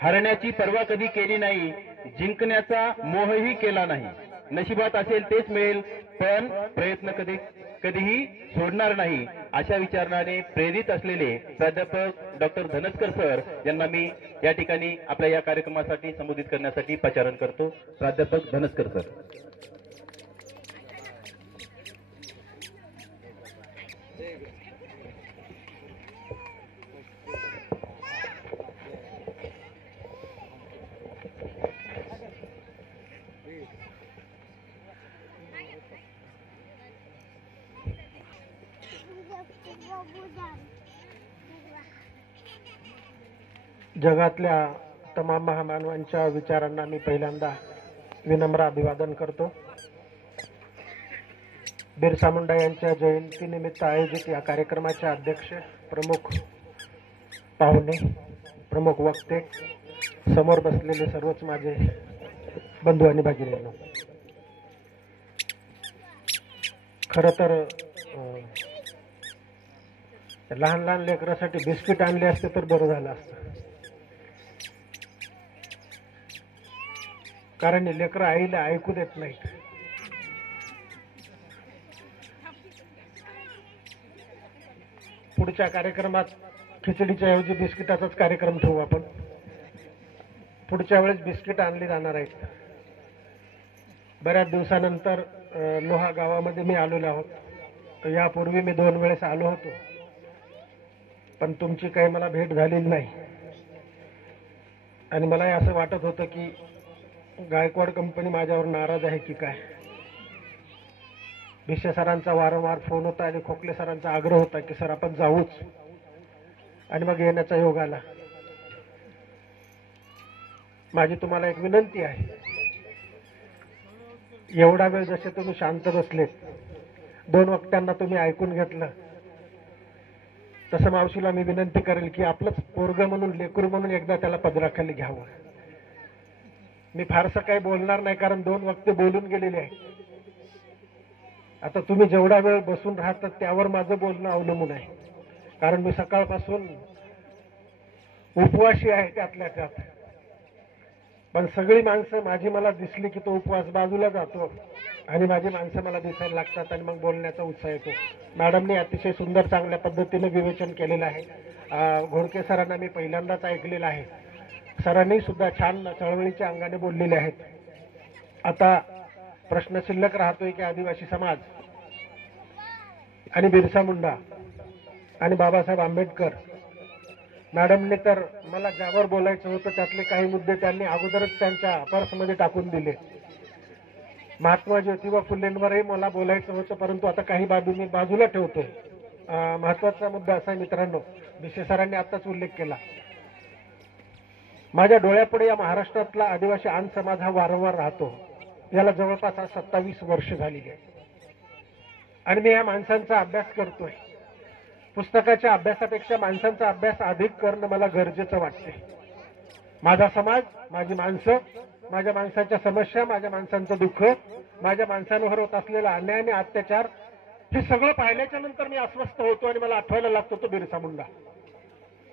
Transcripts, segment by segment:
हरण्याची पर्वा कधी केली नाही, जिंकण्याचा मोहही केला नाही. नशिबात असेल तेच मिळेल, पण प्रयत्न कधीही सोडणार नाही, अशा विचाराने प्रेरित असलेले प्राध्यापक डॉक्टर धनस्कर सर यांना मी या ठिकाणी आपल्या या कार्यक्रमासाठी संबोधित करण्यासाठी पाचारण करतो. प्राध्यापक धनस्कर सर. जगातल्या तमाम महामानवांच्या विचारांना मी पहिल्यांदा विनम्र अभिवादन करतो. बिरसा मुंडा यांच्या जयंतीनिमित्त आयोजित या कार्यक्रमाचे अध्यक्ष, प्रमुख पाहुणे, प्रमुख वक्ते, समोर बसलेले सर्वच माझे बंधू आणि भगिनींनो, खरं तर लहान लहान लेकरासाठी बिस्किट आणले असते तर बरं झालं असतं, कारण लेकरं आईला ऐकू देत नाहीत. पुढच्या कार्यक्रमात खिचडीच्या ऐवजी बिस्किटाचाच कार्यक्रम ठेवू आपण. पुढच्या वेळेस बिस्किट आणली जाणार आहेत. बऱ्याच दिवसानंतर लोहा गावामध्ये मी आलेलो आहोत. यापूर्वी मी 2 वेळेस आलो होतो, पण तुमची काही मला भेट झालेली नाही. आणि मलाही असं वाटत होतं की गायकवाड कंपनी माझ्यावर नाराज आहे की काय. भिसे सरांचा वारंवार फोन होता आणि खोकले सरांचा आग्रह होता की सर आपण जाऊच, आणि मग येण्याचा योग आला. माझी तुम्हाला एक विनंती आहे, एवढा वेळ जसे तुम्ही शांत बसलेत, 2 वक्त्यांना तुम्ही ऐकून घेतलं, तसं मावशीला मी विनंती करेल की आपलंच पोरग म्हणून, लेकरू म्हणून एकदा त्याला पदराखाली घ्यावं. मी फारसं काही बोलणार नाही, कारण 2 वक्ते बोलून गेलेले आहेत. आता तुम्ही जेवढा वेळ बसून राहतात त्यावर माझं बोलणं अवलंबून आहे, कारण मी सकाळपासून उपवासी आहे त्यातल्या त्यात. पण सगळी माणसं माझी मला दिसली की तो उपवास बाजूला जातो आणि माझी माणसं मला दिसायला लागतात आणि मग बोलण्याचा उत्साह येतो. मॅडमने अतिशय सुंदर चांगल्या पद्धतीने विवेचन केलेलं आहे. घोडके सरांना मी पहिल्यांदाच ऐकलेलं आहे. सरांनी सुद्धा छान चळवळीच्या अंगाने बोललेले आहेत. आता प्रश्न शिल्लक राहतोय की आदिवासी समाज आणि बिरसा मुंडा आणि बाबासाहेब आंबेडकर. मॅडमने तर मला ज्यावर बोलायचं होतं त्यातले काही मुद्दे त्यांनी अगोदरच त्यांच्या पर्समध्ये टाकून दिले. महात्मा ज्योतिबा फुलेंवरही मला बोलायचं होतं, परंतु आता काही बाबी मी बाजूला ठेवतोय. महत्वाचा मुद्दा असा आहे मित्रांनो, भिसे सरांनी आताच उल्लेख केला. माझ्या डोळ्यापुढे या महाराष्ट्रातला आदिवासी आन समाज हा वारंवार राहतो. याला जवळपास 27 वर्ष झालेली आहे आणि मी या माणसांचा अभ्यास करतोय. पुस्तकाच्या अभ्यासापेक्षा माणसांचा अभ्यास अधिक करणं मला गरजेचं वाटते. माझा समाज, माझी माणसं, माझ्या माणसांच्या समस्या, माझ्या माणसांचं दुःख, माझ्या माणसांवर होत असलेला अन्याय आणि अत्याचार, हे सगळं पाहिल्याच्या नंतर मी अस्वस्थ होतो आणि मला आठवायला लागतो तो बिरसा मुंडा.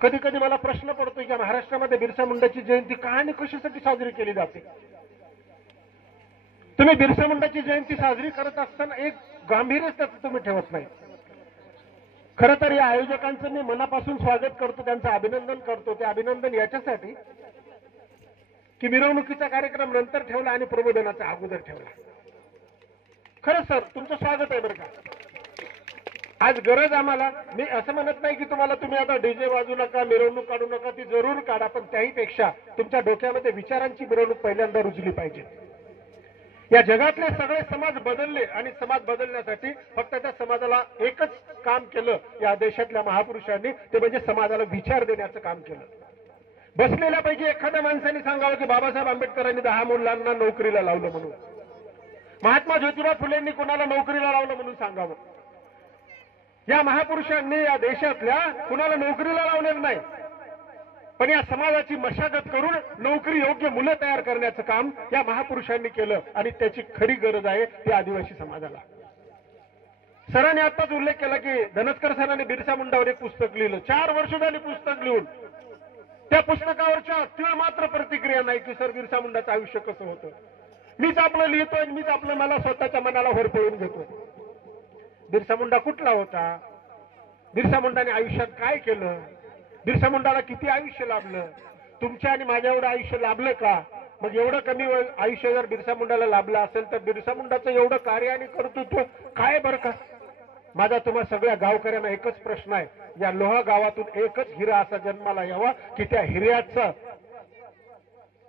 कधी कधी मला प्रश्न पडतो की महाराष्ट्रामध्ये बिरसा मुंडाची जयंती का आणि कशासाठी साजरी केली जाते. तुम्ही बिरसा मुंडाची जयंती साजरी करत असताना एक गांभीर्य त्याचं तुम्ही ठेवत नाही. खरं तर या आयोजकांचं मी मनापासून स्वागत करतो, त्यांचं अभिनंदन करतो. ते अभिनंदन याच्यासाठी की मिरवणुकीचा कार्यक्रम नंतर ठेवला आणि प्रबोधनाचा अगोदर ठेवला. खरं सर तुमचं स्वागत आहे बरं का. आज गरज आम्हाला, मी असं म्हणत नाही की तुम्ही आता डीजे वाजू नका, मिरवणूक काढू नका, ती जरूर काढा, पण त्याहीपेक्षा तुमच्या डोक्यामध्ये विचारांची मिरवणूक पहिल्यांदा रुजली पाहिजे. या जगातले सगळे समाज बदलले आणि समाज बदलण्यासाठी फक्त त्या समाजाला एकच काम केलं या देशातल्या महापुरुषांनी, ते म्हणजे समाजाला विचार देण्याचं काम केलं. बसलेल्यापैकी एखाद्या माणसाने सांगावं की बाबासाहेब आंबेडकरांनी 10 मुलांना नोकरीला लावलं म्हणून, महात्मा ज्योतिबा फुलेंनी कुणाला नोकरीला लावलं म्हणून सांगावं. या महापुरुषांनी या देशातल्या कुणाला नोकरीला लावलेलं नाही, पण या समाजाची मशागत करून नोकरी योग्य मुलं तयार करण्याचं काम या महापुरुषांनी केलं आणि त्याची खरी गरज आहे ती आदिवासी समाजाला. सरांनी आताच उल्लेख केला की धनस्कर सरांनी बिरसा मुंडावर एक पुस्तक लिहिलं. 4 वर्ष झाली पुस्तक लिहून. त्या पुस्तकावरच्या तीळ मात्र प्रतिक्रिया नाही की सर बिरसा मुंडाचं आयुष्य कसं होतं. मीच आपलं लिहितोय, मीच आपलं मला स्वतःच्या मनाला होरपळून घेतोय. बिरसा मुंडा कुठला होता, बिरसा मुंडाने आयुष्यात काय केलं, बिरसा मुंडाला किती आयुष्य लाभलं, तुमच्या आणि माझ्या एवढं आयुष्य लाभलं का. मग एवढं कमी आयुष्य जर बिरसा मुंडाला लाभलं असेल तर बिरसा मुंडाचं एवढं कार्य आणि कर्तृत्व काय बरं का. माझा तुम्हा सगळ्या गावकऱ्यांना एकच प्रश्न आहे, या लोहा गावातून एकच हिरा असा जन्माला यावा की त्या हिऱ्याचा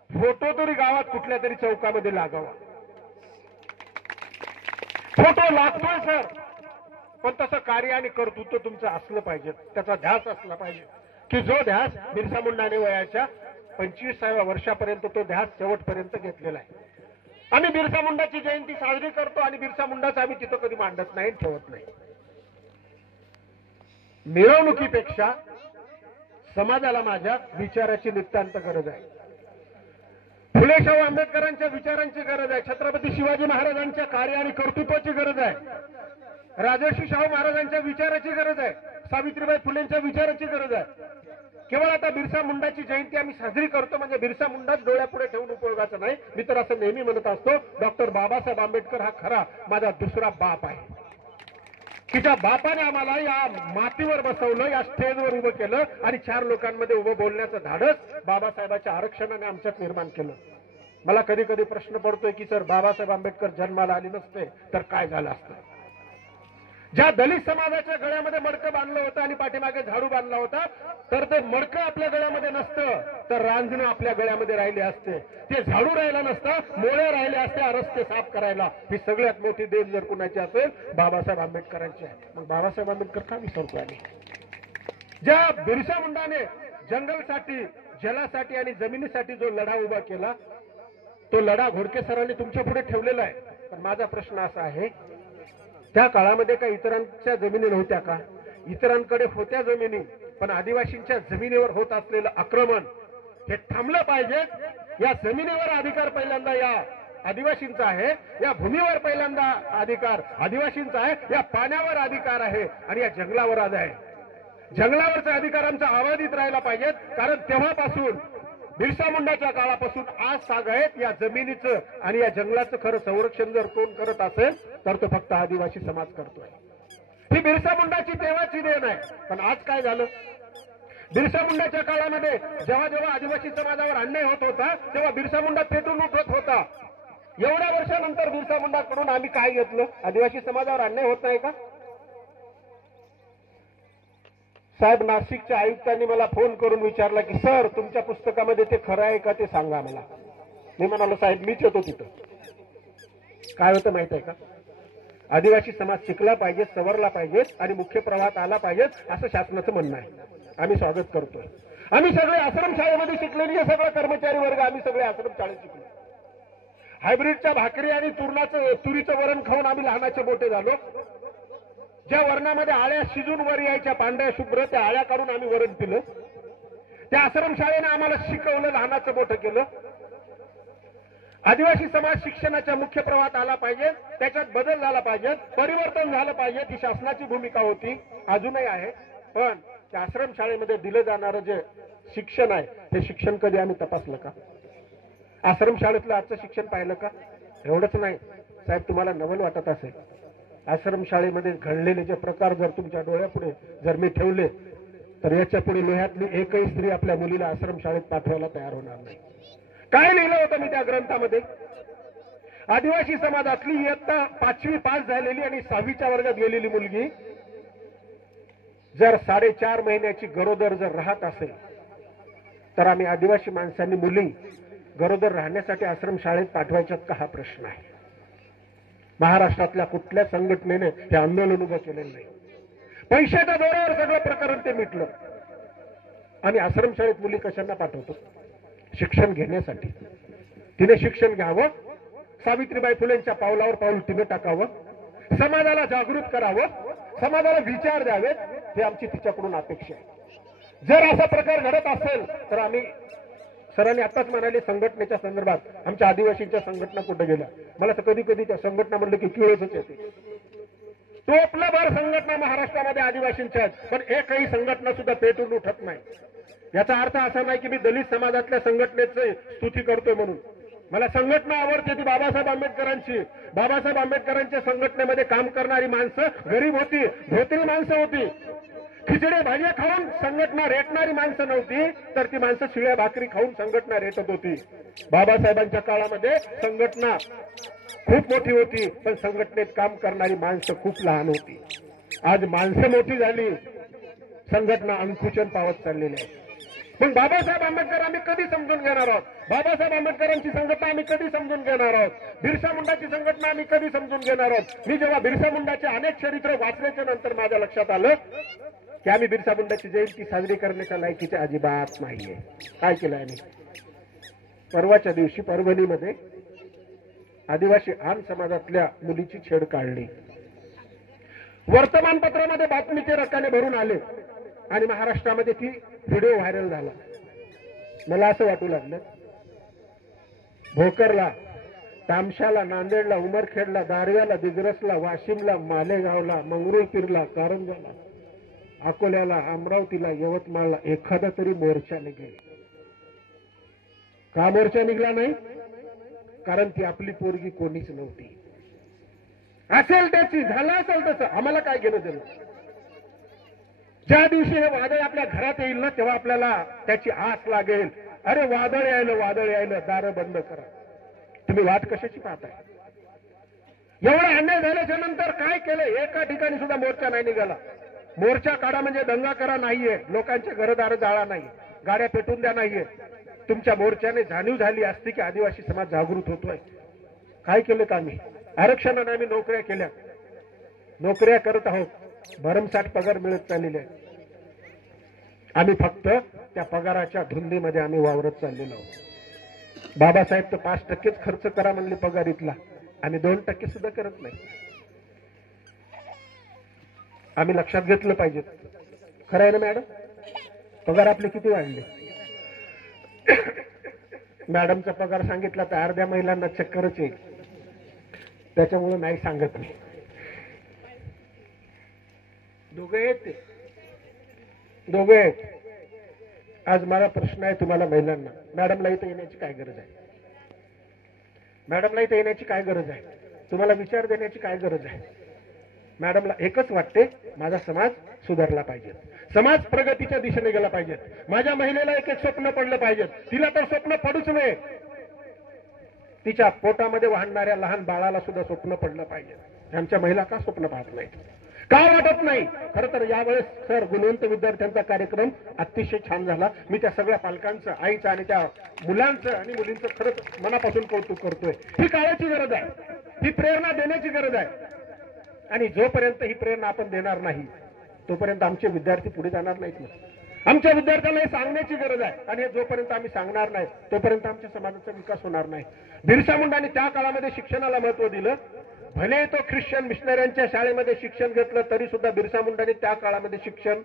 फोटो तरी गावात कुठल्या तरी चौकामध्ये लागावा. फोटो लागतोय सर, पण तसं कार्य आणि कर्तृत्व तुमचं असलं पाहिजे, त्याचा ध्यास असला पाहिजे की जो ध्यास बिरसा मुंडाने वयाच्या 25व्या वर्षापर्यंत तो ध्यास शेवटपर्यंत घेतलेला आहे. आम्ही बिरसा मुंडाची जयंती साजरी करतो आणि बिरसा मुंडाचं आम्ही तिथं कधी मांडत नाही, ठेवत नाही. मिरवणुकीपेक्षा समाजाला माझ्या विचाराची नितांत गरज आहे. फुले शाहू आंबेडकरांच्या विचारांची गरज आहे. छत्रपती शिवाजी महाराजांच्या कार्य आणि कर्तृत्वाची गरज आहे. राजर्षी शाहू महाराजांच्या विचाराची गरज आहे. सावित्रीबाई फुलेंच्या विचाराची गरज आहे. केवळ आता बिरसा मुंडाची जयंती आम्ही साजरी करतो म्हणजे बिरसा मुंडाच डोळ्यापुढे ठेवून उपयोगाचं नाही. मी तर असं नेहमी म्हणत असतो, डॉक्टर बाबासाहेब आंबेडकर हा खरा माझा दुसरा बाप आहे की ज्या बापाने आम्हाला या मातीवर बसवलं, या स्टेजवर उभं केलं आणि 4 लोकांमध्ये उभं बोलण्याचं धाडस बाबासाहेबांच्या आरक्षणाने आमच्यात निर्माण केलं. मला कधी कधी प्रश्न पडतोय की सर बाबासाहेब आंबेडकर जन्माला आले नसते तर काय झालं असतं. ज्या दलित समाजाच्या गळ्यामध्ये मडकं बांधलं होतं आणि पाठीमागे झाडू बांधला होता, तर ते मडकं आपल्या गळ्यामध्ये नसतं तर रांजणं आपल्या गळ्यामध्ये राहिले असते. ते झाडू राहिला नसतं, मोळे राहिले असते रस्ते साफ करायला. ही सगळ्यात मोठी देण जर कुणाची असेल बाबासाहेब आंबेडकरांची आहे. मग बाबासाहेब आंबेडकर का विसरतो आम्ही. ज्या बिरसा मुंडाने जंगलसाठी, जलासाठी आणि जमिनीसाठी जो लढा उभा केला, तो लढा घोडके सरांनी तुमच्या पुढे ठेवलेला आहे. पण माझा प्रश्न असा आहे, त्या काळामध्ये काही इतरांच्या जमिनी नव्हत्या का. इतरांकडे होत्या जमिनी, पण आदिवासींच्या जमिनीवर होत असलेलं आक्रमण हे थांबलं पाहिजे. या जमिनीवर अधिकार पहिल्यांदा या आदिवासींचा आहे, या भूमीवर पहिल्यांदा अधिकार आदिवासींचा आहे, या पाण्यावर अधिकार आहे आणि या जंगलावर आज आहे. जंगलावरचा अधिकार आमचा अबाधित राहिला पाहिजे. कारण तेव्हापासून बिरसा मुंडाच्या काळापासून आज सागायत या जमिनीचं आणि या जंगलाचं खरं संरक्षण जर कोण करत असेल तर तो फक्त आदिवासी समाज करतोय. ही बिरसा मुंडाची तेव्हाची देण आहे. पण आज काय झालं, बिरसा मुंडाच्या काळामध्ये जेव्हा जेव्हा आदिवासी समाजावर अन्याय होत होता तेव्हा बिरसा मुंडा पेटून उठत होता. एवढ्या वर्षानंतर बिरसा मुंडाकडून आम्ही काय घेतलं, आदिवासी समाजावर अन्याय होत नाही का. साहेब नाशिकच्या आयुक्तांनी मला फोन करून विचारला की सर तुमच्या पुस्तकामध्ये ते खरं आहे का ते सांगा मला. मी म्हणालो साहेब मीच येतो तिथं. काय होतं माहित आहे का, आदिवासी समाज शिकला पाहिजे, सवरला पाहिजे आणि मुख्य प्रवाहात आला पाहिजे असं शासनाचं म्हणणं आहे. आम्ही स्वागत करतोय. आम्ही सगळे आश्रमशाळेमध्ये शिकलेली हे सगळं कर्मचारी वर्ग आम्ही सगळे आश्रमशाळेत शिकलो. हायब्रिडच्या भाकरी आणि तुरीचं वरण खाऊन आम्ही लहानाचे मोठे झालो. ज्या वर्णामध्ये आळ्या शिजून वर यायच्या पांढऱ्या शुभ्र, त्या आळ्या काढून आम्ही वरण पिलं. त्या आश्रमशाळेने आम्हाला शिकवलं, लहानाचं मोठं केलं. आदिवासी समाज शिक्षणाच्या मुख्य प्रवाहात आला पाहिजे, त्याच्यात बदल झाला पाहिजे, परिवर्तन झालं पाहिजे. ही शासनाची भूमिका होती, अजूनही आहे. पण त्या आश्रमशाळेमध्ये दिलं जाणारं जे शिक्षण आहे ते शिक्षण कधी आम्ही तपासलं का. आश्रमशाळेतलं आजचं शिक्षण पाहिलं का. एवढंच नाही साहेब, तुम्हाला नवल वाटत असेल, आश्रमशाळेमध्ये घडलेले जे प्रकार जर तुमच्या डोळ्यापुढे जर मी ठेवले तर याच्या पुढे लोह्यातली एकही स्त्री आपल्या मुलीला आश्रमशाळेत पाठवायला तयार होणार नाही. काय लिहिलं होतं मी त्या ग्रंथामध्ये, आदिवासी समाजातली इयत्ता 5वी पास झालेली आणि 6वीच्या वर्गात गेलेली मुलगी जर 4.5 महिन्याची गरोदर जर राहत असेल तर आम्ही आदिवासी माणसांनी मुली गरोदर राहण्यासाठी आश्रमशाळेत पाठवायच्यात का, हा प्रश्न आहे. महाराष्ट्रातल्या कुठल्या संघटनेने हे आंदोलन उभं केलेलं नाही. पैशाच्या जोरावर सगळं प्रकरण ते मिटलं. आणि आश्रमशाळेत मुली कशांना पाठवतो, शिक्षण घेण्यासाठी. तिने शिक्षण घ्यावं, सावित्रीबाई फुलेंच्या पावलावर पाऊल तिने टाकावं, समाजाला जागृत करावं, समाजाला विचार द्यावेत, हे आमची तिच्याकडून अपेक्षा आहे. जर असा प्रकार घडत असेल तर आम्ही, सरांनी आताच म्हणाले संघटनेच्या संदर्भात आमच्या आदिवासींच्या संघटना कुठे गेल्या. मला तर कधी कधी त्या संघटना म्हणलं की किळसच येते. टोपलाभर संघटना महाराष्ट्रामध्ये आदिवासींच्या आहेत, पण एकही संघटना सुद्धा पेटून उठत नाही. याचा अर्थ असा नाही की मी दलित समाजातल्या संघटनेची स्तुती करतोय म्हणून. मला संघटना आवडते ती बाबासाहेब आंबेडकरांची. बाबासाहेब आंबेडकरांच्या संघटनेमध्ये काम करणारी माणसं गरीब होती, धोत्री माणसं होती. खिचडे भाज्या खाऊन संघटना रेटणारी माणसं नव्हती, तर ती माणसं शिळ्या भाकरी खाऊन संघटना रेटत होती. बाबासाहेबांच्या काळामध्ये संघटना खूप मोठी होती, पण संघटनेत काम करणारी माणसं खूप लहान होती. आज माणसं मोठी झाली, संघटना अंकुचन पावत चाललेली आहे. मग बाबासाहेब आंबेडकर आम्ही कधी समजून घेणार आहोत? बाबासाहेब आंबेडकरांची संघटना आम्ही कधी समजून घेणार आहोत? बिरसा मुंडाची संघटना आम्ही कधी समजून घेणार आहोत? मी जेव्हा बिरसा मुंडाचे अनेक चरित्र वाचल्याच्या नंतर माझ्या लक्षात आलं की आम्ही बिरसा मुंडाची जयंती साजरी करण्याच्या लायकीचे अजिबात नाहीये. काय केलं आम्ही? परवाच्या दिवशी परभणीमध्ये आदिवासी आम समाजातल्या मुलीची छेड काढली. वर्तमानपत्रामध्ये बातमीचे रकाने भरून आले आणि महाराष्ट्रामध्ये ती व्हिडिओ व्हायरल झाला. मला असं वाटू लागलं, भोकरला, तामशाला, नांदेडला, उमरखेडला, दारव्याला, दिग्रसला, वाशिमला, मालेगावला, मंगरुळपीरला, कारंजाला, अकोल्याला, अमरावतीला, यवतमाळला एखादा तरी मोर्चा निघेल. का मोर्चा निघला नाही? कारण ती आपली पोरगी कोणीच नव्हती. असेल त्याची, झालं असेल तसं, आम्हाला काय घेणं देणं. ज्या दिवशी हे वादळ आपल्या घरात येईल ना, तेव्हा आपल्याला त्याची आस लागेल. अरे वादळ यायलं, वादळ यायलं, दारं बंद करा. तुम्ही वाट कशाची पाहताय? एवढा अन्याय झाल्याच्या नंतर काय केलं? एका ठिकाणी सुद्धा मोर्चा नाही निघाला. मोर्चा काढा म्हणजे दंगा करा नाहीये, लोकांचे घरदार जाळा नाही, गाड्या पेटून द्या नाहीये. तुमच्या मोर्चाने जाणीव झाली असती की आदिवासी समाज जागृत होतोय. काय केलं का आम्ही? आरक्षणाने आम्ही नोकऱ्या केल्या, नोकऱ्या करत आहोत, भरमसाठ पगार मिळत चाललेले आहे. आम्ही फक्त त्या पगाराच्या धुंदीमध्ये आम्ही वावरत चाललेलो आहोत. बाबासाहेब तर 5% खर्च करा म्हणले पगारीतला, आम्ही 2% सुद्धा करत नाही. आम्ही लक्षात घेतलं पाहिजे. खरं आहे ना मॅडम? पगार आपले किती वाढले? मॅडमचा पगार सांगितला तर अर्ध्या महिलांना चक्करच येईल, त्याच्यामुळे नाही सांगत मी. दोघे आहेत ते, दोघे आहेत. आज मला प्रश्न आहे तुम्हाला महिलांना, मॅडमला इथं येण्याची काय गरज आहे? मॅडमला इथं येण्याची काय गरज आहे? तुम्हाला विचार देण्याची काय गरज आहे? मॅडमला एकच वाटते, माझा समाज सुधारला पाहिजे, समाज प्रगतीच्या दिशेने गेला पाहिजे. माझ्या महिलेला एक स्वप्न पडलं पाहिजे, तिला तर स्वप्न पडूच नये, तिच्या पोटामध्ये वाहणाऱ्या लहान बाळाला सुद्धा स्वप्न पडलं पाहिजे. आमच्या महिला का स्वप्न पाहत नाहीत? का वाटत नाही? खरं तर यावेळेस सर गुणवंत विद्यार्थ्यांचा कार्यक्रम अतिशय छान झाला. मी त्या सगळ्या पालकांचं, आईचं आणि त्या मुलांचं आणि मुलींचं खरंच मनापासून कौतुक करतोय. ही काळाची गरज आहे, ही प्रेरणा देण्याची गरज आहे. आणि जोपर्यंत ही प्रेरणा आपण देणार नाही तोपर्यंत आमचे विद्यार्थी पुढे जाणार नाहीत ना. आमच्या विद्यार्थ्यांना हे सांगण्याची गरज आहे, आणि जोपर्यंत आम्ही सांगणार नाही तोपर्यंत आमच्या समाजाचा विकास होणार नाही. बिरसा मुंडांनी त्या काळामध्ये शिक्षणाला महत्व दिलं. भले तो ख्रिश्चन मिशनऱ्यांच्या शाळेमध्ये शिक्षण घेतलं तरी सुद्धा बिरसा मुंडांनी त्या काळामध्ये शिक्षण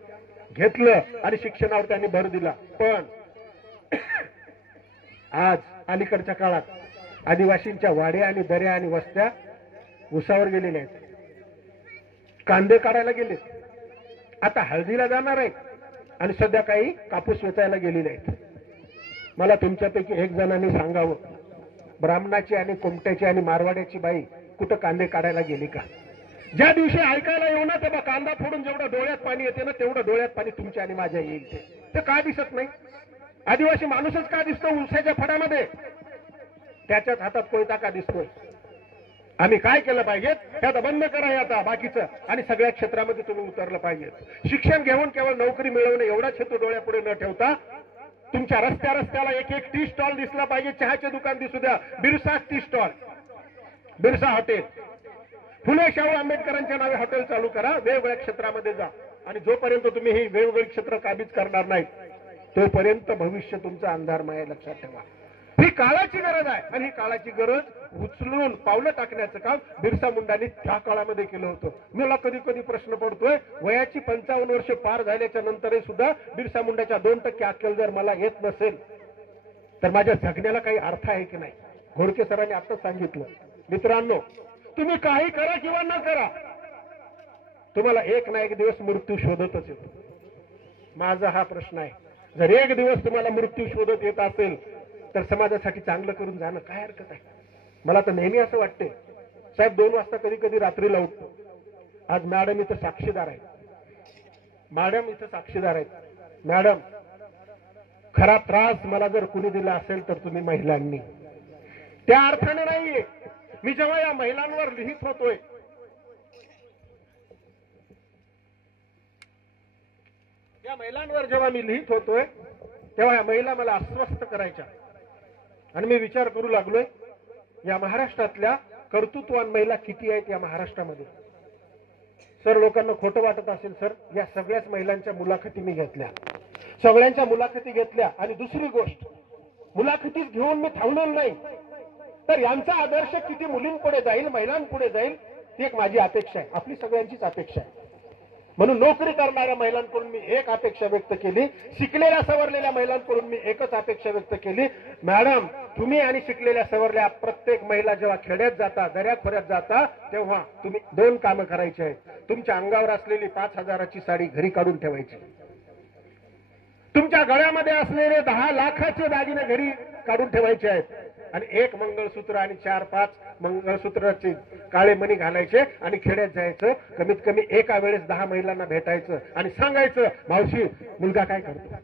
घेतलं आणि शिक्षणावर त्यांनी भर दिला. पण आज अलीकडच्या काळात आदिवासींच्या वाड्या आणि दऱ्या आणि वस्त्या उसावर गेलेल्या आहेत, कांदे काढायला गेले, आता हळदीला जाणार आहेत, आणि सध्या काही कापूस वेचायला गेलेले आहेत. मला तुमच्यापैकी एक जणांनी सांगावं, ब्राह्मणाची आणि कोमट्याची आणि मारवाड्याची बाई कुठं कांदे काढायला गेली का? ज्या दिवशी ऐकायला येऊ ना तेव्हा कांदा फोडून जेवढं डोळ्यात पाणी येते ना तेवढं डोळ्यात पाणी तुमच्या आणि माझ्या येईल. ते का दिसत नाही? आदिवासी माणूसच का दिसतो उसाच्या फडामध्ये? त्याच्याच हातात कोयता का दिसतोय? आम्ही काय केलं पाहिजे? त्यात बंद करा हे आता बाकीचं, आणि सगळ्या क्षेत्रामध्ये तुम्ही उतरलं पाहिजे. शिक्षण घेऊन केवळ नोकरी मिळवणे एवढाच हेतू डोळ्यापुढे न ठेवता तुमच्या रस्त्याला एक टी स्टॉल दिसला पाहिजे. चहाचे दुकान दिसू द्या, Birsa tea stall, Birsa hotel, Phule Shahu आंबेडकरांच्या नावे हॉटेल चालू करा, वेगवेगळ्या क्षेत्रामध्ये जा. आणि जोपर्यंत तुम्ही ही वेगवेगळी क्षेत्र काबीज करणार नाही तोपर्यंत भविष्य तुमचा अंधारमय. लक्षात ठेवा, ही काळाची गरज आहे, आणि ही काळाची गरज उचलून पावलं टाकण्याचं काम बिरसा मुंडांनी त्या काळामध्ये केलं होतं. मला कधी कधी प्रश्न पडतोय, वयाची 55 वर्ष पार झाल्याच्या नंतरही सुद्धा बिरसा मुंडाच्या 2% अक्कल जर मला येत नसेल तर माझ्या जगण्याला काही अर्थ आहे की नाही? घोडके सरांनी आताच सांगितलं. मित्रांनो, तुम्ही काही करा किंवा न करा, तुम्हाला एक ना एक दिवस मृत्यू शोधतच येतो. माझा हा प्रश्न आहे, जर एक दिवस तुम्हाला मृत्यू शोधत येत असेल तर समाजासाठी चांगलं करून जाणं काय हरकत आहे. मला तर नेहमी असं वाटते, साहेब 2 वाजता कधी कधी रात्रीला उठतो. आज मॅडम इथं साक्षीदार आहेत, मॅडम खरा त्रास मला जर कुणी दिला असेल तर तुम्ही महिलांनी. त्या अर्थाने नाहीये, मी जेव्हा या महिलांवर लिहित होतोय, जेव्हा मी लिहित होतोय तेव्हा या महिला मला अस्वस्थ करायच्या. आणि मी विचार करू लागलोय, या महाराष्ट्रातल्या कर्तृत्ववान महिला किती आहेत या महाराष्ट्रामध्ये. सर, लोकांना खोटं वाटत असेल सर, या सगळ्याच महिलांच्या मुलाखती मी घेतल्या, सगळ्यांच्या मुलाखती घेतल्या. आणि दुसरी गोष्ट, मुलाखतीच घेऊन मी थांबलेलो नाही, तर यांचा आदर्श किती मुलींपुढे जाईल, महिलांपुढे जाईल, ती एक माझी अपेक्षा आहे, आपली सगळ्यांचीच अपेक्षा आहे. म्हणून नोकरी करणाऱ्या महिलांकडून मी एक अपेक्षा व्यक्त केली, शिकलेल्या सवरलेल्या महिलांकडून मी एकच अपेक्षा व्यक्त केली, मॅडम तुम्ही आणि शिकलेल्या सवरल्या प्रत्येक महिला जेव्हा खेड्यात जाता, दऱ्याखोऱ्यात जाता, तेव्हा तुम्ही 2 कामं करायची आहेत. तुमच्या अंगावर असलेली 5,000ची साडी घरी काढून ठेवायची, तुमच्या गळ्यामध्ये असलेले 10 लाखाचे दागिने घरी काढून ठेवायचे आहेत, आणि 1 मंगळसूत्र आणि 4-5 मंगळसूत्राचे काळे मणी घालायचे आणि खेड्यात जायचं. कमीत कमी एका वेळेस 10 महिलांना भेटायचं आणि सांगायचं, मावशी मुलगा काय करतो,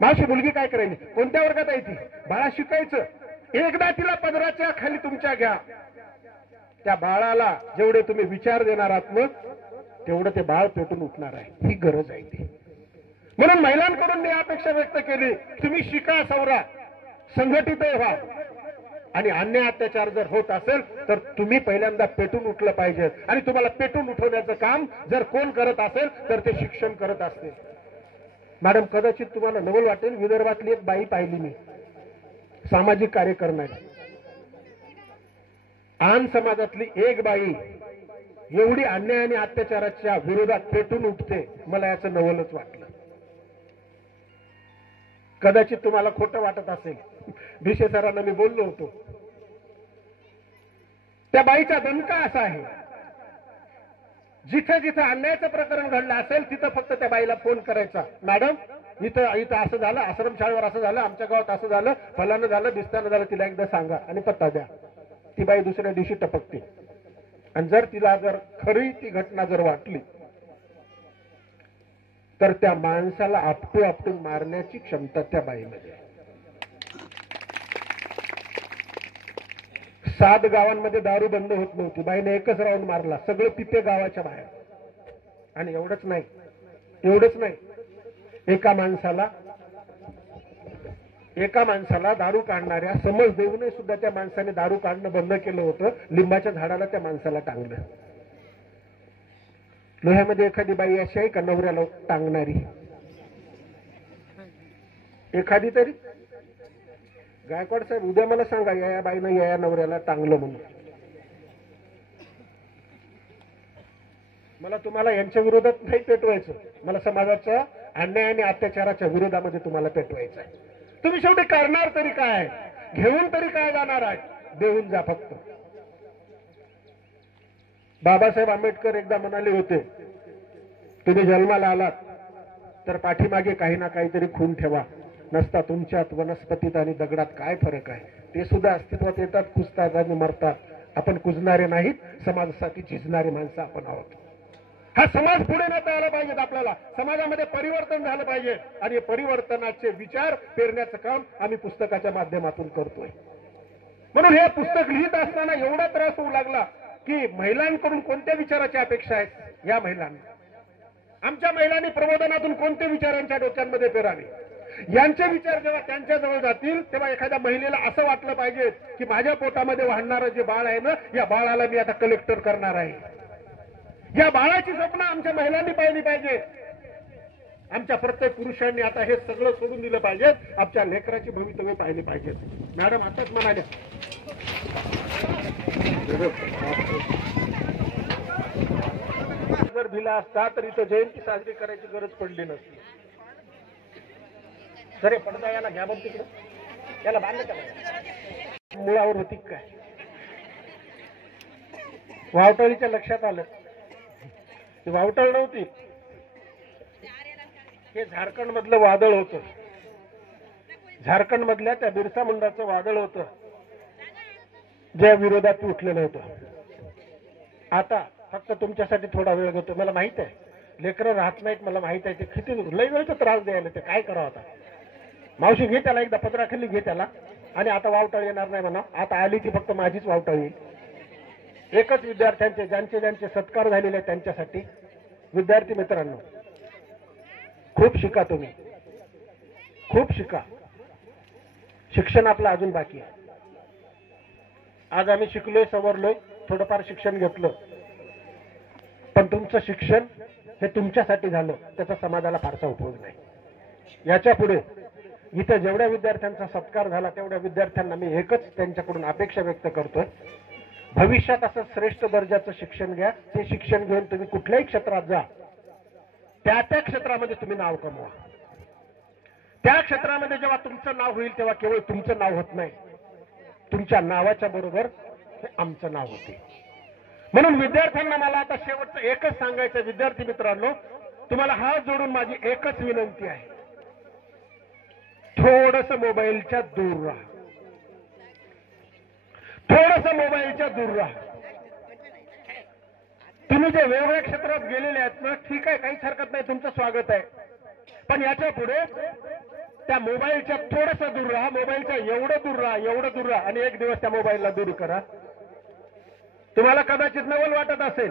मावशी मुलगी काय करायची, कोणत्या वर्गात आहे ती, बाळा शिकायचं. एकदा तिला पदराच्या खाली तुमच्या घ्या, त्या बाळाला जेवढे तुम्ही विचार देणार आहात मग तेवढं ते बाळ पेटून उठणार आहे. ही गरज आहे ती. म्हणून महिलांकडून मी अपेक्षा व्यक्त केली, तुम्ही शिका, सवरा, संघटित व्हा, आणि अन्याय अत्याचार जर होत असेल तर तुम्ही पहिल्यांदा पेटून उठलं पाहिजे. आणि तुम्हाला पेटून उठवण्याचं काम जर कोण करत असेल तर ते शिक्षण करत असते. मॅडम, कदाचित तुम्हाला नवल वाटेल, विदर्भातली एक बाई पाहिली मी, सामाजिक कार्य करणारी, आन समाजातली एक बाई एवढी अन्याय आणि अत्याचाराच्या विरोधात पेटून उठते, मला याचं नवलच वाटलं. कदाचित तुम्हाला खोटं वाटत असेल, भिशे सरांना मी बोललो होतो, त्या बाईचा दणका असा आहे, जिथे जिथे अन्यायाचं प्रकरण घडलं असेल तिथं फक्त त्या बाईला फोन करायचा, मॅडम इथं असं झालं, आश्रमशाळेवर असं झालं, आमच्या गावात असं झालं, फलानं झालं, दिसताना झालं, तिला एकदा सांगा आणि पत्ता द्या. ती बाई दुसऱ्या दिवशी टपकते. आणि जर तिला खरी ती घटना जर वाटली तर त्या माणसाला आपटून मारण्याची क्षमता त्या बाईमध्ये. 7 गावांमध्ये दारू बंद होत नव्हती, बाईने एकच राऊंड मारला, सगळं पिते गावाच्या बाहेर. आणि एवढंच नाही, एका माणसाला दारू काढणाऱ्या समज देऊनही सुद्धा त्या माणसाने दारू काढणं बंद केलं होतं. लिंबाच्या झाडाला त्या माणसाला टांगलं. लोह्यामध्ये एखादी बाई अशी आहे का नवऱ्याला टांगणारी, एखादी तरी? गायकवाड साहेब, उद्या मला सांगा, या बाईनं या नवऱ्याला टांगलं म्हणून. मला तुम्हाला यांच्या विरोधात नाही पेटवायचं, मला समाजाच्या अन्याय आणि अत्याचाराच्या विरोधामध्ये तुम्हाला पेटवायचं आहे. तुम्ही शेवटी करणार तरी काय, घेऊन तरी काय जाणार आहे, देऊन जा फक्त. बाबासाहेब आंबेडकर एकदा म्हणाले होते, तुम्ही जन्माला आलात तर पाठीमागे काही ना काहीतरी खून ठेवा, नसता तुमच्यात वनस्पतीत आणि दगडात काय फरक आहे. ते सुद्धा अस्तित्वात येतात, कुजतात आणि मरतात. आपण कुजणारे नाहीत, समाजासाठी झिजणारी माणसं आपण आहोत. हा समाज पुढे नेता आला पाहिजेत, आपल्याला समाजामध्ये परिवर्तन झालं पाहिजे, आणि हे परिवर्तनाचे विचार पेरण्याचं काम आम्ही पुस्तकाच्या माध्यमातून करतोय. म्हणून हे पुस्तक लिहित असताना एवढा त्रास होऊ लागला की महिलांकडून कोणत्या विचाराच्या अपेक्षा आहेत या महिलांना, आमच्या महिलांनी प्रबोधनातून कोणते विचार यांच्या डोक्यांमध्ये पेरावे. यांचे विचार जेव्हा त्यांच्या जवळ जातील तेव्हा एखाद्या महिलेला असं वाटलं पाहिजे की माझ्या पोटामध्ये वाढणारं जे बाळ आहे ना, या बाळाला मी आता कलेक्टर करणार आहे. या बाळाची स्वप्न आमच्या महिलांनी पाहिली पाहिजे. आमच्या प्रत्येक पुरुषांनी आता हे सगळं सोडून दिलं पाहिजे, आमच्या लेकराची भवितव्य पाहिली पाहिजे. मॅडम आताच म्हणाल्या, जर दिला असता तर इथं जयंती साजरी करायची गरज पडली नसती. सरे पडदा याला घ्या बघ तिकडं, याला बांधलं का मुळावर होती काय? वावटळीच्या लक्षात आलं, ती वावटळ नव्हती, हे झारखंड मधलं वादळ होतं. झारखंड मधल्या त्या बिरसा मुंडाचं वादळ होतं, ज्या विरोधात उठलेलं होतं. आता फक्त तुमच्यासाठी थोडा वेळ घेतो. मला माहित आहे लेकरं राहत नाहीत, मला माहित आहे ते किती लई वेळचा त्रास द्यायला, ते काय करावं आता. मावशी घे त्याला, एकदा पत्राखाली घे त्याला. आणि आता वावटाळ येणार नाही म्हणा, आता आली ती फक्त माझीच वावटाळ येईल. एकच विद्यार्थ्यांचे ज्यांचे ज्यांचे सत्कार झालेले आहेत त्यांच्यासाठी. विद्यार्थी मित्रांनो, खूप शिका तुम्ही, खूप शिका. शिक्षण आपलं अजून बाकी आहे. आज आम्ही शिकलोय, सवरलोय, थोडंफार शिक्षण घेतलं, पण तुमचं शिक्षण हे तुमच्यासाठी झालं, त्याचा समाजाला फारसा उपयोग नाही. याच्या पुढे इथे जेवढ्या विद्यार्थ्यांचा सत्कार झाला तेवढ्या विद्यार्थ्यांना मी एकच त्यांच्याकडून अपेक्षा व्यक्त करतोय, भविष्यात असं श्रेष्ठ दर्जाचं शिक्षण घ्या. ते शिक्षण घेऊन तुम्ही कुठल्याही क्षेत्रात जा, त्या त्या क्षेत्रामध्ये तुम्ही नाव कमवा. त्या क्षेत्रामध्ये जेव्हा तुमचं नाव होईल तेव्हा केवळ तुमचं नाव होत नाही, तुमच्या नावाच्या बरोबर हे आमचं नाव होते. म्हणून विद्यार्थ्यांना मला आता शेवटचं एकच सांगायचं, विद्यार्थी मित्रांनो, तुम्हाला हात जोडून माझी एकच विनंती आहे, थोडस मोबाईलच्या दूर राहा, थोडस मोबाईलच्या दूर राहा. तुम्ही जे वेगवेगळ्या क्षेत्रात गेलेले आहेत ना, ठीक आहे, काहीच हरकत नाही, तुमचं स्वागत आहे. पण याच्या पुढे त्या मोबाईलच्या थोडस दूर राहा, मोबाईलच्या एवढं दूर राहा, एवढं दूर राहा. आणि एक दिवस त्या मोबाईलला दूर करा. तुम्हाला कदाचित नवल वाटत असेल,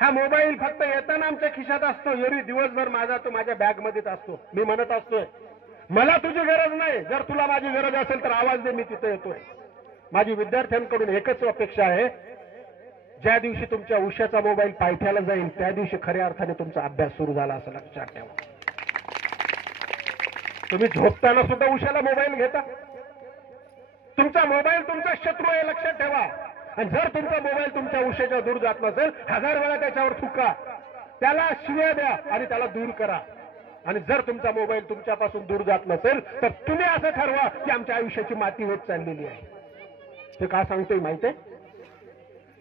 हा मोबाईल फक्त येताना आमच्या खिशात असतो, एरवी दिवसभर माझा तो माझ्या बॅग मध्येच असतो. मी म्हणत असतोय, मला तुझी गरज नाही, जर तुला माझी गरज असेल तर आवाज दे, मी तिथे येतोय. माझी विद्यार्थ्यांकडून एकच अपेक्षा आहे, ज्या दिवशी तुमच्या उशाचा मोबाईल पायथ्याला जाईल त्या दिवशी खऱ्या अर्थाने तुमचा अभ्यास सुरू झाला असं लक्षात ठेवा. तुम्ही झोपताना सुद्धा उशाला मोबाईल घेता, तुमचा मोबाईल तुमचा शत्रू आहे लक्षात ठेवा. आणि जर तुमचा मोबाईल तुमच्या उशाच्या दूर जात नसेल, 1000 वेळा त्याच्यावर थुका, त्याला शिव्या द्या आणि त्याला दूर करा. आणि जर तुमचा मोबाईल तुमच्यापासून दूर जात नसेल तर तुम्ही असं ठरवा की आमच्या आयुष्याची माती होत चाललेली आहे. ते का सांगतोय माहितीये?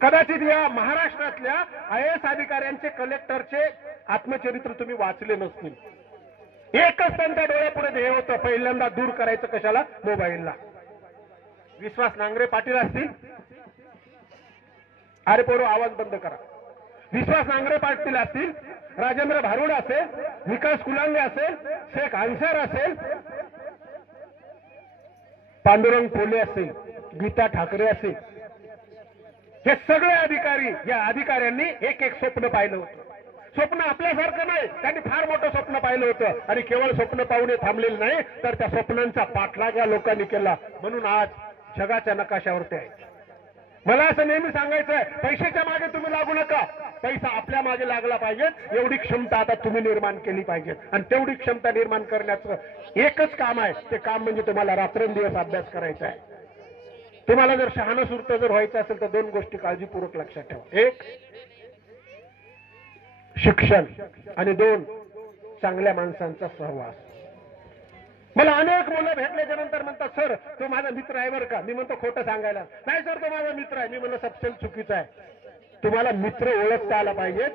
कदाचित या महाराष्ट्रातल्या IAS अधिकाऱ्यांचे, कलेक्टरचे आत्मचरित्र तुम्ही वाचले नसतील. एकच त्यांच्या डोळ्यापुढे ध्येय होतं, पहिल्यांदा दूर करायचं कशाला? मोबाईलला. विश्वास नांगरे पाटील असतील, अरे पोरो आवाज बंद करा. विश्वास नांगरे पाटील असतील, राजेंद्र भारुड असेल, विकास कुलांगे असेल, शेख अन्सार असेल, पांडुरंग पोले असेल, गीता ठाकरे असेल, हे सगळे अधिकारी, या अधिकाऱ्यांनी एक एक स्वप्न पाहिलं होतं. स्वप्न आपल्यासारखं नाही, त्यांनी फार मोठं स्वप्न पाहिलं होतं. आणि केवळ स्वप्न पाहून थांबलेलं नाही, तर त्या स्वप्नांचा पाठलाग या लोकांनी केला. म्हणून आज जगाच्या नकाशावरती आहे. मला असं नेहमी सांगायचं आहे, पैशाच्या मागे तुम्ही लागू नका, पैसा आपल्या मागे लागला पाहिजे, एवढी क्षमता आता तुम्ही निर्माण केली पाहिजे. आणि तेवढी क्षमता निर्माण करण्याचं एकच काम आहे, ते काम म्हणजे तुम्हाला रात्रंदिवस अभ्यास करायचा आहे. तुम्हाला जर शहाणं सुरतं जर व्हायचं असेल तर 2 गोष्टी काळजीपूर्वक लक्षात ठेवा. 1 शिक्षण आणि 2 चांगल्या माणसांचा सहवास. मला अनेक मुलं भेटल्याच्या नंतर म्हणतात, सर तो माझा मित्र आहे बरं का. मी म्हणतो खोटं सांगायला नाही सर, तो माझा मित्र आहे. मी म्हणलं सपशेल चुकीचं आहे. तुम्हाला मित्र ओळखता आला पाहिजे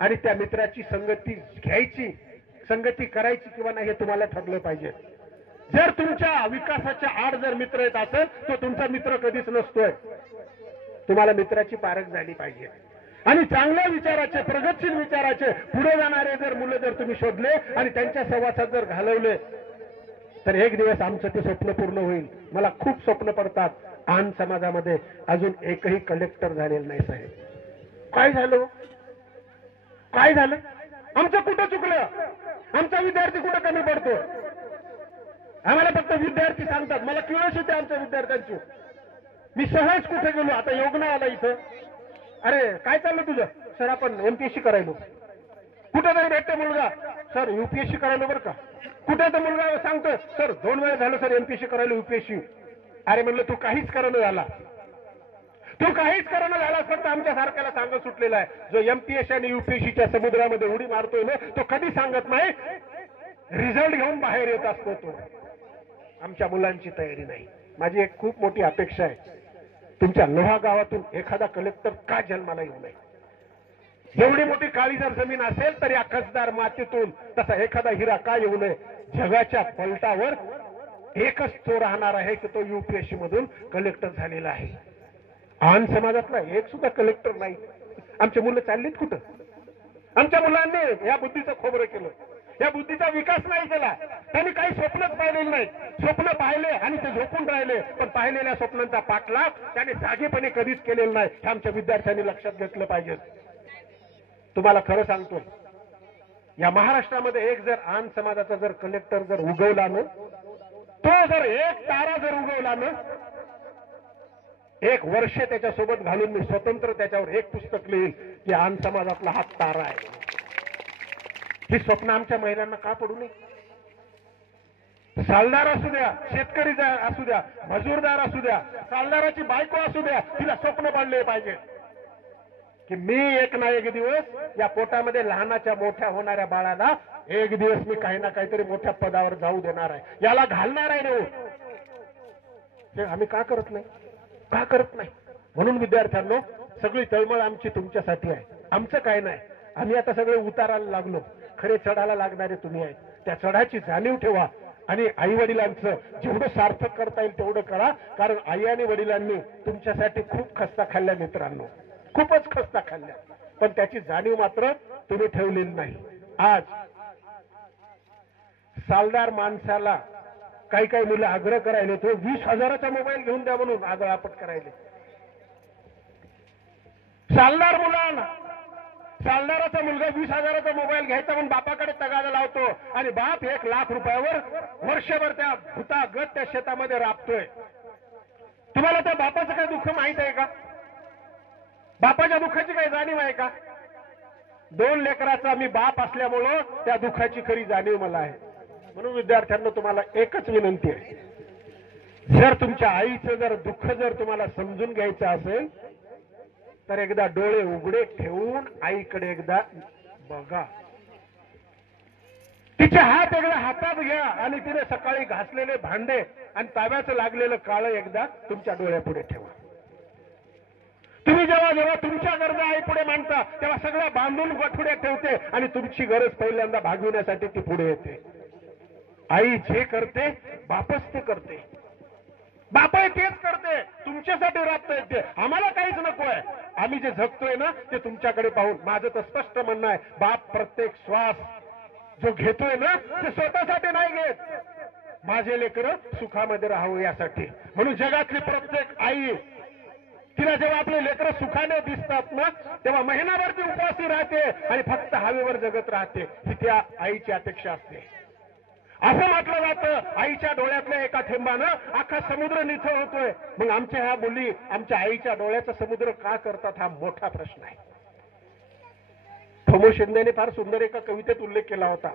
आणि त्या मित्राची संगती घ्यायची, संगती करायची किंवा नाही हे तुम्हाला ठरलं पाहिजे. जर तुमच्या विकासाच्या आड जर मित्र येत असेल तो तुमचा मित्र कधीच नसतोय. तुम्हाला मित्राची पारख झाली पाहिजे. आणि चांगल्या विचाराचे, प्रगतशील विचाराचे पुढे जाणारे जर मुलं जर तुम्ही शोधले आणि त्यांच्या सहवासात जर घालवले तर एक दिवस आमचं ते स्वप्न पूर्ण होईल. मला खूप स्वप्न पडतात. आन समाजामध्ये अजून एकही कलेक्टर झालेलं नाही साहेब. काय झालं? काय झालं? आमचं कुठं चुकलं? आमचा विद्यार्थी कुठं कमी पडतो? आम्हाला फक्त विद्यार्थी सांगतात. मला क्युरिओसिटी आमच्या विद्यार्थ्यांची. मी सहज कुठे गेलो, आता योगना आला इथं, अरे काय चाललं तुझं? सर आपण MPSC करायलो. कुठे तरी भेटते मुलगा, सर UPSC करायलो बरं का. कुठे तर मुलगा सांगतोय, सर 2 वेळा झालं सर MPSC करायलो, UPSC. अरे म्हणलं तू काहीच करणं झाला, तू काहीच करणं झाला, फक्त आमच्या सारख्याला सांगत सुटलेला आहे. जो MPSC आणि UPSCच्या समुद्रामध्ये उडी मारतोय ना, तो कधी सांगत नाही, रिझल्ट घेऊन बाहेर येत असतो तो. आमच्या मुलांची तयारी नाही. माझी एक खूप मोठी अपेक्षा आहे, तुमच्या लोहा गावातून एखादा कलेक्टर का जन्माला येऊ नये. एवढी मोठी काळी जर जमीन असेल तरी कसदार मातीतून तसा एखादा हिरा का येऊ नये. जगाच्या पलटावर एकच तो राहणार आहे की तो UPSC मधून कलेक्टर झालेला आहे. आन समाजातला एक सुद्धा कलेक्टर नाही. आमची मुलं चाललीत कुठं? आमच्या मुलांनी या बुद्धीचं खोबरं केलं, या बुद्धीचा विकास नाही केला. त्यांनी काही स्वप्नच पाहिलेली नाही. स्वप्न पाहिले आणि ते झोपून राहिले, पण पाहिलेल्या स्वप्नांचा पाठलाग त्याने जागेपणे कधीच केलेला नाही. हे आमच्या विद्यार्थ्यांनी लक्षात घेतलं पाहिजे. तुम्हाला खरं सांगतोय, या महाराष्ट्रामध्ये एक जर आन समाजाचा जर कलेक्टर जर उगवला ना, तो जर एक तारा जर उगवला ना, एक वर्ष त्याच्यासोबत घालून मी स्वतंत्र त्याच्यावर एक पुस्तक लिहील की आन समाजातला हा तारा आहे. ही स्वप्न आमच्या महिलांना का पडू नये? सालदार असू द्या, शेतकरी असू द्या, मजूरदार असू द्या, सालदाराची बायको असू द्या, तिला स्वप्न पडले पाहिजे की मी एक ना एक दिवस या पोटामध्ये लहानाच्या मोठ्या होणाऱ्या बाळाला एक दिवस मी काही ना काहीतरी मोठ्या पदावर जाऊ देणार आहे, याला घालणार आहे नेऊ. हे आम्ही का करत नाही? का करत नाही? म्हणून विद्यार्थ्यांनो, सगळी तळमळ आमची तुमच्यासाठी आहे. आमचं काय नाही, आम्ही आता सगळे उतारायला लागलो. खरे चढायला लागणारे तुम्ही आहेत. त्या चढाची जाणीव ठेवा आणि आई वडिलांचं जेवढं सार्थक करता येईल तेवढं करा. कारण आई आणि वडिलांनी तुमच्यासाठी खूप खस्ता खाल्ल्या मित्रांनो, खूपच खस्ता खाल्ल्या, पण त्याची जाणीव मात्र तुम्ही ठेवलेली नाही. आज सालदार माणसाला काही काही मुलं आग्रह करायले, तो 20,000चा मोबाईल घेऊन द्या म्हणून आदळआपट करायले. सालदार मुलाला, सालदाराचा मुलगा 20,000चा मोबाईल घ्यायचा म्हणून बापाकडे तगादा लावतो आणि बाप 1,00,000 रुपयावर वर्षभर त्या भूतागत त्या शेतामध्ये राबतोय. तुम्हाला त्या बापाचं काही दुःख माहित आहे का? बापाच्या दुःखाची काही जाणीव आहे का? 2 लेकराचा मी बाप असल्यामुळं त्या दुःखाची खरी जाणीव मला आहे. म्हणून विद्यार्थ्यांना तुम्हाला एकच विनंती आहे, जर तुमच्या आईचं जर दुःख जर तुम्हाला समजून घ्यायचं असेल तर एकदा डोळे उघडे ठेवून आईकडे एकदा बघा. तिचे हात एकदा हातात घ्या आणि तिने सकाळी घासलेले भांडे आणि ताब्याचं लागलेलं काळं एकदा तुमच्या डोळ्यापुढे ठेवा. तुम्ही जेव्हा जेव्हा तुमच्या गरजा आई पुढे मांडता तेव्हा सगळं बांधून पुढे ठेवते आणि तुमची गरज पहिल्यांदा भागविण्यासाठी ती पुढे येते. आई जे करते बापच ते करते, बापही तेच करते, तुमच्यासाठी राबता येते. आम्हाला काहीच नको आहे, आम्ही जे जगतोय ना ते तुमच्याकडे पाहून. माझं तर स्पष्ट म्हणणं आहे, बाप प्रत्येक श्वास जो घेतोय ना ते स्वतःसाठी नाही घेत, माझे लेकरं सुखामध्ये राहावं यासाठी. म्हणून जगातली प्रत्येक आई, तिला जेव्हा आपले लेकरं सुखाने दिसतात ना तेव्हा महिनाभर ती उपवासी राहते आणि फक्त हवेवर जगत राहते. ही त्या आईची अपेक्षा असते. असं म्हटलं जातं, आईच्या डोळ्यातल्या एका थेंबानं अख्खा समुद्र निथळ होतोय. मग आमच्या ह्या मुली आमच्या आईच्या डोळ्याचा समुद्र का करतात हा मोठा प्रश्न आहे. प्रमोद शिंदेने फार सुंदर एका कवितेत उल्लेख केला होता,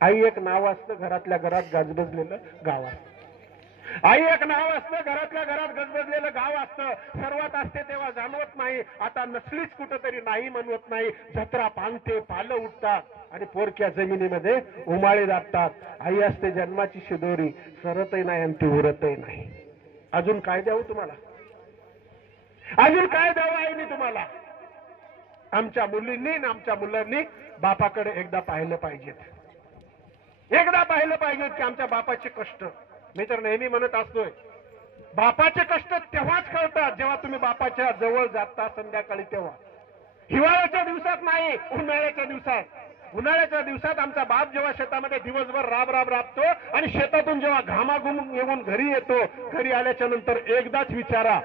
आई एक नाव असतं घरातल्या घरात गाजबजलेलं गाव असतं. आई एक नाव असतं घरातल्या घरात गजबजलेलं गाव असतं. सर्वात असते तेव्हा जाणवत नाही, आता नसलीच कुठंतरी नाही म्हणवत नाही. जत्रा पांगते, पालं उठतात आणि पोरक्या जमिनीमध्ये उमाळे दाबतात. आई असते जन्माची शिदोरी, सरतही नाही आणि ती उरतही नाही. अजून काय द्यावं तुम्हाला? अजून काय द्यावं आईने तुम्हाला? आमच्या मुलींनी आणि आमच्या मुलांनी बापाकडे एकदा पाहिलं पाहिजेत, एकदा पाहिलं पाहिजेत की आमच्या बापाचे कष्ट. मी तर नेहमी म्हणत असतोय, बापाचे कष्ट तेव्हाच कळतात जेव्हा तुम्ही बापाच्या जवळ जाता संध्याकाळी तेव्हा. हिवाळ्याच्या दिवसात नाही, उन्हाळ्याच्या दिवसात. उन्हाळ्याच्या दिवसात आमचा बाप जेव्हा शेतामध्ये दिवसभर राबतो आणि शेतातून जेव्हा घामाघूम येऊन घरी येतो, घरी आल्याच्या नंतर एकदाच विचारा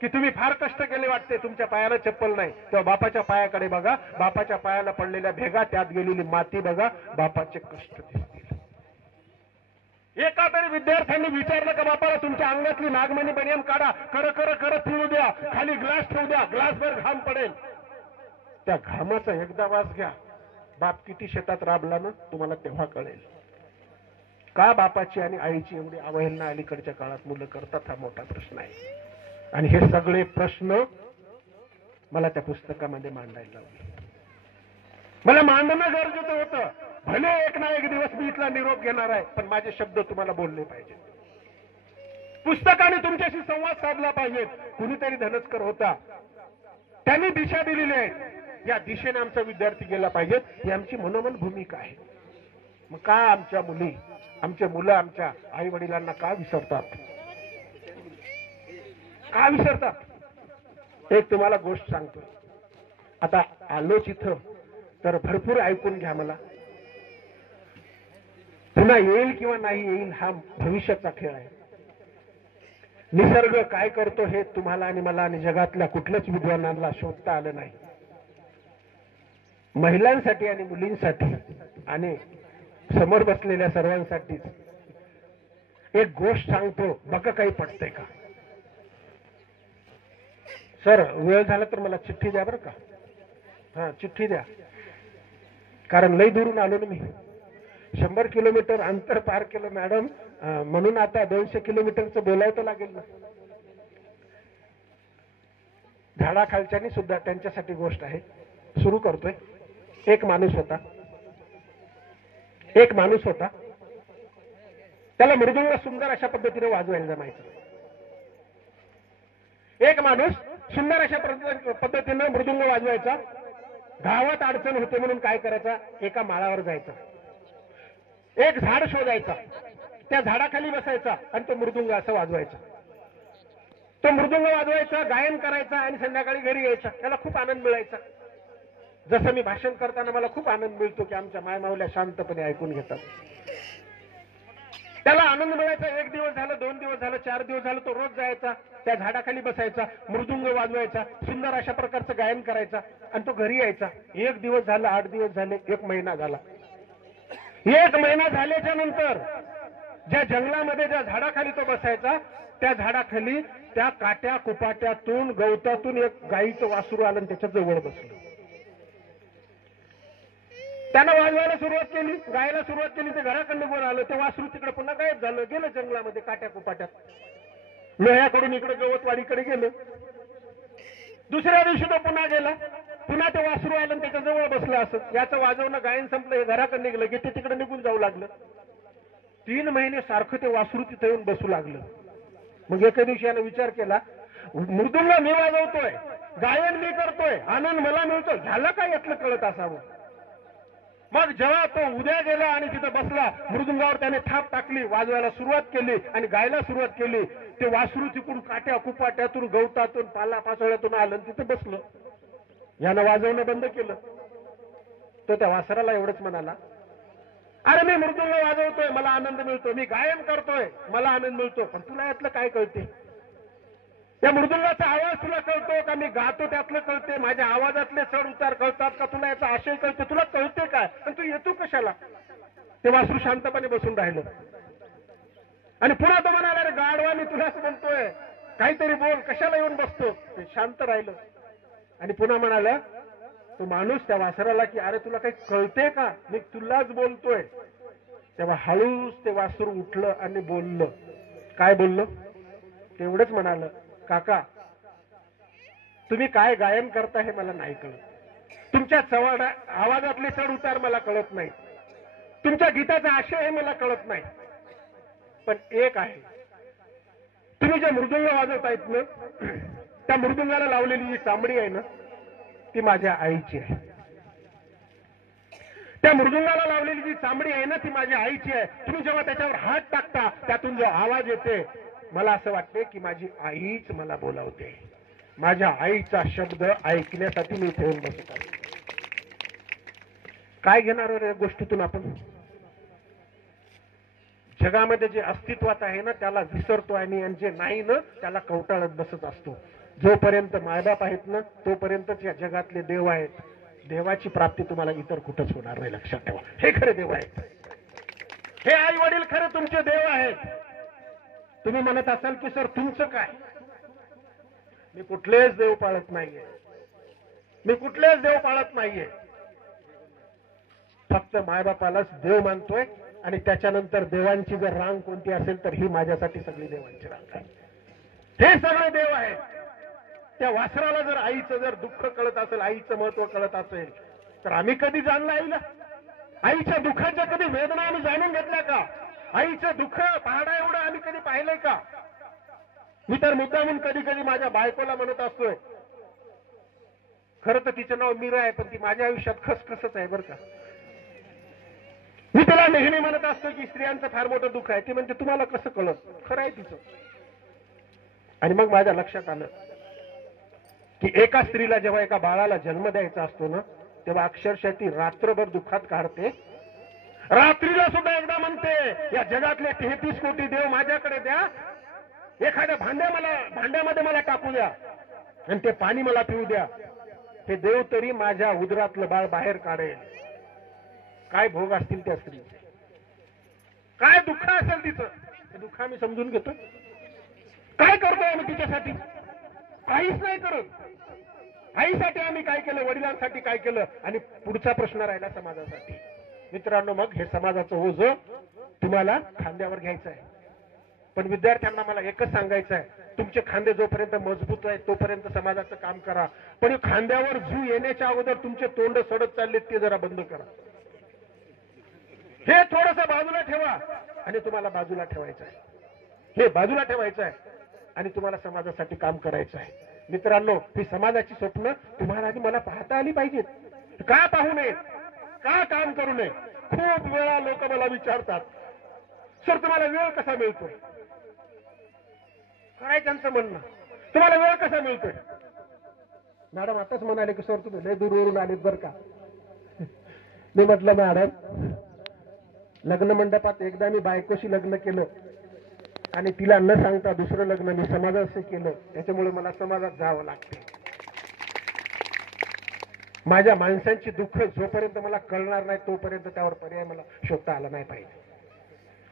की तुम्ही फार कष्ट केले वाटते, तुमच्या पायाला चप्पल नाही. तेव्हा बापाच्या पायाकडे बघा, बापाच्या पायाला पडलेल्या भेगा, त्यात गेलेली माती बघा, बापाचे कष्ट दिसतील. एका तरी विद्यार्थ्यांनी विचारलं का बापाला तुमच्या अंगातली नागमणी बनियन काढा, कर पिळू द्या, खाली ग्लास ठेवू द्या, ग्लासभर घाम पडेल. त्या घामाचा एकदा वास घ्या, बाप किती शेतात राबला ना तुम्हाला तेव्हा कळेल. का बापाची आणि आईची एवढी अवहेलना अलीकडच्या काळात मुलं करतात हा मोठा प्रश्न आहे. आणि हे सगळे प्रश्न मला त्या पुस्तकामध्ये मांडायला लावले. मला मांडणं गरजेचं होतं. भले एक ना एक दिवस मी इथला निरोप घेणार आहे, पण माझे शब्द तुम्हाला बोलले पाहिजे. पुस्तकाने तुमच्याशी संवाद साधला पाहिजे. कुणीतरी धनस्कर होता, त्यांनी दिशा दिलेली आहे. या दिशेने आमचा विद्यार्थी गेला पाहिजे, ही आमची मनोमन भूमिका आहे. मग का आमच्या मुली, आमचे मुलं आमच्या आई वडिलांना का विसरतात? का विसरतात? एक तुम्हाला गोष्ट सांगतो. आता आलोच इथं तर भरपूर ऐकून घ्या. मला पुन्हा येईल किंवा नाही येईल हा भविष्याचा खेळ आहे. निसर्ग काय करतो हे तुम्हाला आणि मला आणि जगातल्या कुठल्याच विद्वानांना शोधता आलं नाही. महिलांसाठी आणि मुलींसाठी आणि समोर बसलेल्या सर्वांसाठी एक गोष्ट सांगतो, बघा काही पटतंय का? सर वेळ झाला तर मला चिठ्ठी द्या बरं का. हा चिठ्ठी द्या, कारण लई दुरून आलो ना मी. 100 किलोमीटर अंतर पार केलं मॅडम, म्हणून आता 200 किलोमीटरचं बोलावं तर लागेल ना. झाडाखालच्यानी सुद्धा त्यांच्यासाठी गोष्ट आहे. सुरू करतोय. एक माणूस होता, त्याला मृदुंग सुंदर अशा पद्धतीने वाजवायला जमायचं. एक माणूस सुंदर अशा पद्धतीने मृदुंग वाजवायचा. गावात अडचण होते म्हणून काय करायचा, एका माळावर जायचा, एक झाड शोधायचा, त्या झाडाखाली बसायचा आणि तो मृदुंग असं वाजवायचा. तो मृदुंग वाजवायचा, गायन करायचा आणि संध्याकाळी घरी यायचा. त्याला खूप आनंद मिळायचा. जसं मी भाषण करताना मला खूप आनंद मिळतो की आमच्या मायमाऊल्या शांतपणे ऐकून घेतात. त्याला आनंद मिळायचा. 1 दिवस झालं, 2 दिवस झालं, 4 दिवस झालं, तो रोज जायचा, त्या झाडाखाली बसायचा, मृदुंग वाजवायचा, सुंदर अशा प्रकारचं गायन करायचा आणि तो घरी यायचा. 1 दिवस झालं, 8 दिवस झाले, 1 महिना झाला. 1 महिना झाल्याच्या नंतर ज्या जंगलामध्ये ज्या झाडाखाली तो बसायचा, त्या झाडाखाली त्या काट्या कुपाट्यातून गवतातून एक गाईचं वासरू आलं आणि त्याच्या जवळ बसलं. त्यानं वाजवायला सुरुवात केली, गायला सुरुवात केली. ते घराकडे निघून आलं. ते वासरू तिकडे पुन्हा गायब झालं, गेलं जंगलामध्ये काट्या कुपाट्यात. लोह्याकडून इकडे गवतवाडीकडे गेलं. दुसऱ्या दिवशी तो पुन्हा गेला, पुन्हा ते वासरू आलं आणि त्याच्या जवळ बसलं. असं याचं वाजवणं गायन संपलं, हे घराकडे निघलं की ते तिकडे निघून जाऊ लागलं. 3 महिने सारखं ते वासरू तिथे येऊन बसू लागलं. मग एके दिवशी यानं विचार केला, मृदुंग मी वाजवतोय, गायन मी करतोय, आनंद मला मिळतो, ह्याला काय यातलं कळत असावं. मग जेव्हा तो उद्या गेला आणि तिथे बसला, मृदुंगावर त्याने थाप टाकली, वाजवायला सुरुवात केली आणि गायला सुरुवात केली. ते वासरू तिकडून काट्या कुपाट्यातून गवतातून पाला पाचोळ्यातून आलं आणि तिथे बसलं. यानं वाजवणं बंद केलं. तो त्या वासराला एवढंच म्हणाला, अरे मी मृदुंग वाजवतोय, मला आनंद मिळतो, मी गायन करतोय, मला आनंद मिळतो, पण तुला यातलं काय कळते? त्या मृदुंगाचा आवाज तुला कळतो का? मी गातो त्यातलं कळते? माझ्या आवाजातले चढ उतार कळतात का? तुला याचा आशय कळते? तुला कळते काय? पण तू येतो कशाला? ते वासरू शांतपणे बसून राहिलं आणि पुन्हा तो म्हणाला, अरे गाढवा मी तुलाच म्हणतोय, काहीतरी बोल, कशाला येऊन बसतो? ते शांत राहिलं आणि पुन्हा म्हणाला तो माणूस त्या वासराला की अरे तुला काही कळते का? मी तुलाच बोलतोय. तेव्हा हळूच ते वासरू उठलं आणि बोललं. काय बोललं? तेवढंच म्हणालं, काका तुम्ही काय गायन करता हे मला नाही कळत, तुमच्या चव्हाण आवाजातले चढ उतार मला कळत नाही, तुमच्या गीताचा आशय हे मला कळत नाही, पण एक आहे, तुम्ही जे मृदुंग वाजवतायत ना, त्या मृदुंगाला लावलेली जी चामडी आहे ना, ती माझ्या आईची आहे. त्या मृदुंगाला लावलेली जी चामडी आहे ना, ती माझ्या आईची आहे. तुम्ही जेव्हा त्याच्यावर हात टाकता, त्यातून जो आवाज येते, मला असं वाटते की माझी आईच मला बोलावते. माझ्या आईचा शब्द ऐकण्यासाठी मी इथे येऊन बसत आहे. काय घेणार या गोष्टीतून आपण? जगामध्ये जे अस्तित्वात आहे ना त्याला विसरतो आणि जे नाही ना त्याला कवटाळत बसत असतो. जोपर्यंत मायबाप आहेत ना तोपर्यंतच या जगातले देव आहेत. देवाची प्राप्ती तुम्हाला इतर कुठंच होणार नाही, लक्षात ठेवा. हे खरे देव आहेत, हे आई वडील खरे तुमचे देव आहेत. तुम्ही म्हणत असाल की सर तुमचं काय? मी कुठलेच देव पाळत नाहीये, मी कुठलेच देव पाळत नाहीये. फक्त मायबापालाच देव मानतोय आणि त्याच्यानंतर देवांची जर रांग कोणती असेल तर ही माझ्यासाठी सगळी देवांची रांग आहे. हे सगळे देव आहेत. त्या वासराला जर आईचं जर दुःख कळत असेल, आईचं महत्व कळत असेल, तर आम्ही कधी जाणलं आईला? आईच्या दुःखाच्या कधी वेदना आम्ही जाणून घेतल्या का? आईचं दुःख पहाडा एवढं आम्ही कधी पाहिलंय का? मी तर मुद्दामून कधी कधी माझ्या बायकोला म्हणत असतोय, खरं तर तिचं नाव मीरा आहे, पण ती माझ्या आयुष्यात खसखसच आहे बरं का. मी तिला नेहमी म्हणत असतो की स्त्रियांचं फार मोठं दुःख आहे. ती म्हणते तुम्हाला कसं कळत. खरं आहे तिचं. आणि मग माझ्या लक्षात आलं की एका स्त्रीला जेव्हा एका बाळाला जन्म द्यायचा असतो ना, तेव्हा अक्षरशः ती रात्रभर दुःखात काढते. रात्रीला सुद्धा एकदा म्हणते, या जगातले 33 कोटी देव माझ्याकडे द्या, एखाद्या भांड्यामध्ये मला टाकू द्या आणि ते पाणी मला पिऊ द्या, हे देव तरी माझ्या उदरातलं बाळ बाहेर काढेल. काय भोग असतील त्या स्त्रीचे, काय दुःख असेल तिचं. ते दुःख आम्ही समजून घेतो. काय करतोय आम्ही तिच्यासाठी? काहीच नाही करत. आईसाठी आम्ही काय केलं, वडिलांसाठी काय केलं, आणि पुढचा प्रश्न राहिला समाजासाठी. मित्रांनो, मग हे समाजाचं ओझ तुम्हाला खांद्यावर घ्यायचं आहे. पण विद्यार्थ्यांना मला एकच सांगायचं आहे, तुमचे खांदे जोपर्यंत मजबूत आहेत तोपर्यंत समाजाचं काम करा. पण खांद्यावर झू येण्याच्या अगोदर तुमचे तोंड सडत चाललेत ते जरा बंद करा. हे थोडंसं बाजूला ठेवा आणि तुम्हाला बाजूला ठेवायचं आहे. हे बाजूला ठेवायचं आहे आणि तुम्हाला समाजासाठी काम करायचं आहे. मित्रांनो, ही समाजाची स्वप्न तुम्हाला आणि मला पाहता आली पाहिजेत. का पाहू नये, का काम करू नये? खूप वेळा लोक मला विचारतात, सर तुम्हाला वेळ कसा मिळतोय? काय त्यांचं म्हणणं, तुम्हाला वेळ कसा मिळतोय? मॅडम आताच म्हणाले की सर तुम्ही लय दूरवरून आलेत बरं का. मी म्हटलं मॅडम, लग्न मंडपात एकदा मी बायकोशी लग्न केलं आणि तिला न सांगता दुसरं लग्न मी समाजाशी केलं, त्याच्यामुळे मला समाजात जावं लागते. माझ्या माणसांची दुःख जोपर्यंत मला कळणार नाही तोपर्यंत त्यावर पर्याय मला शोधता आला नाही पाहिजे.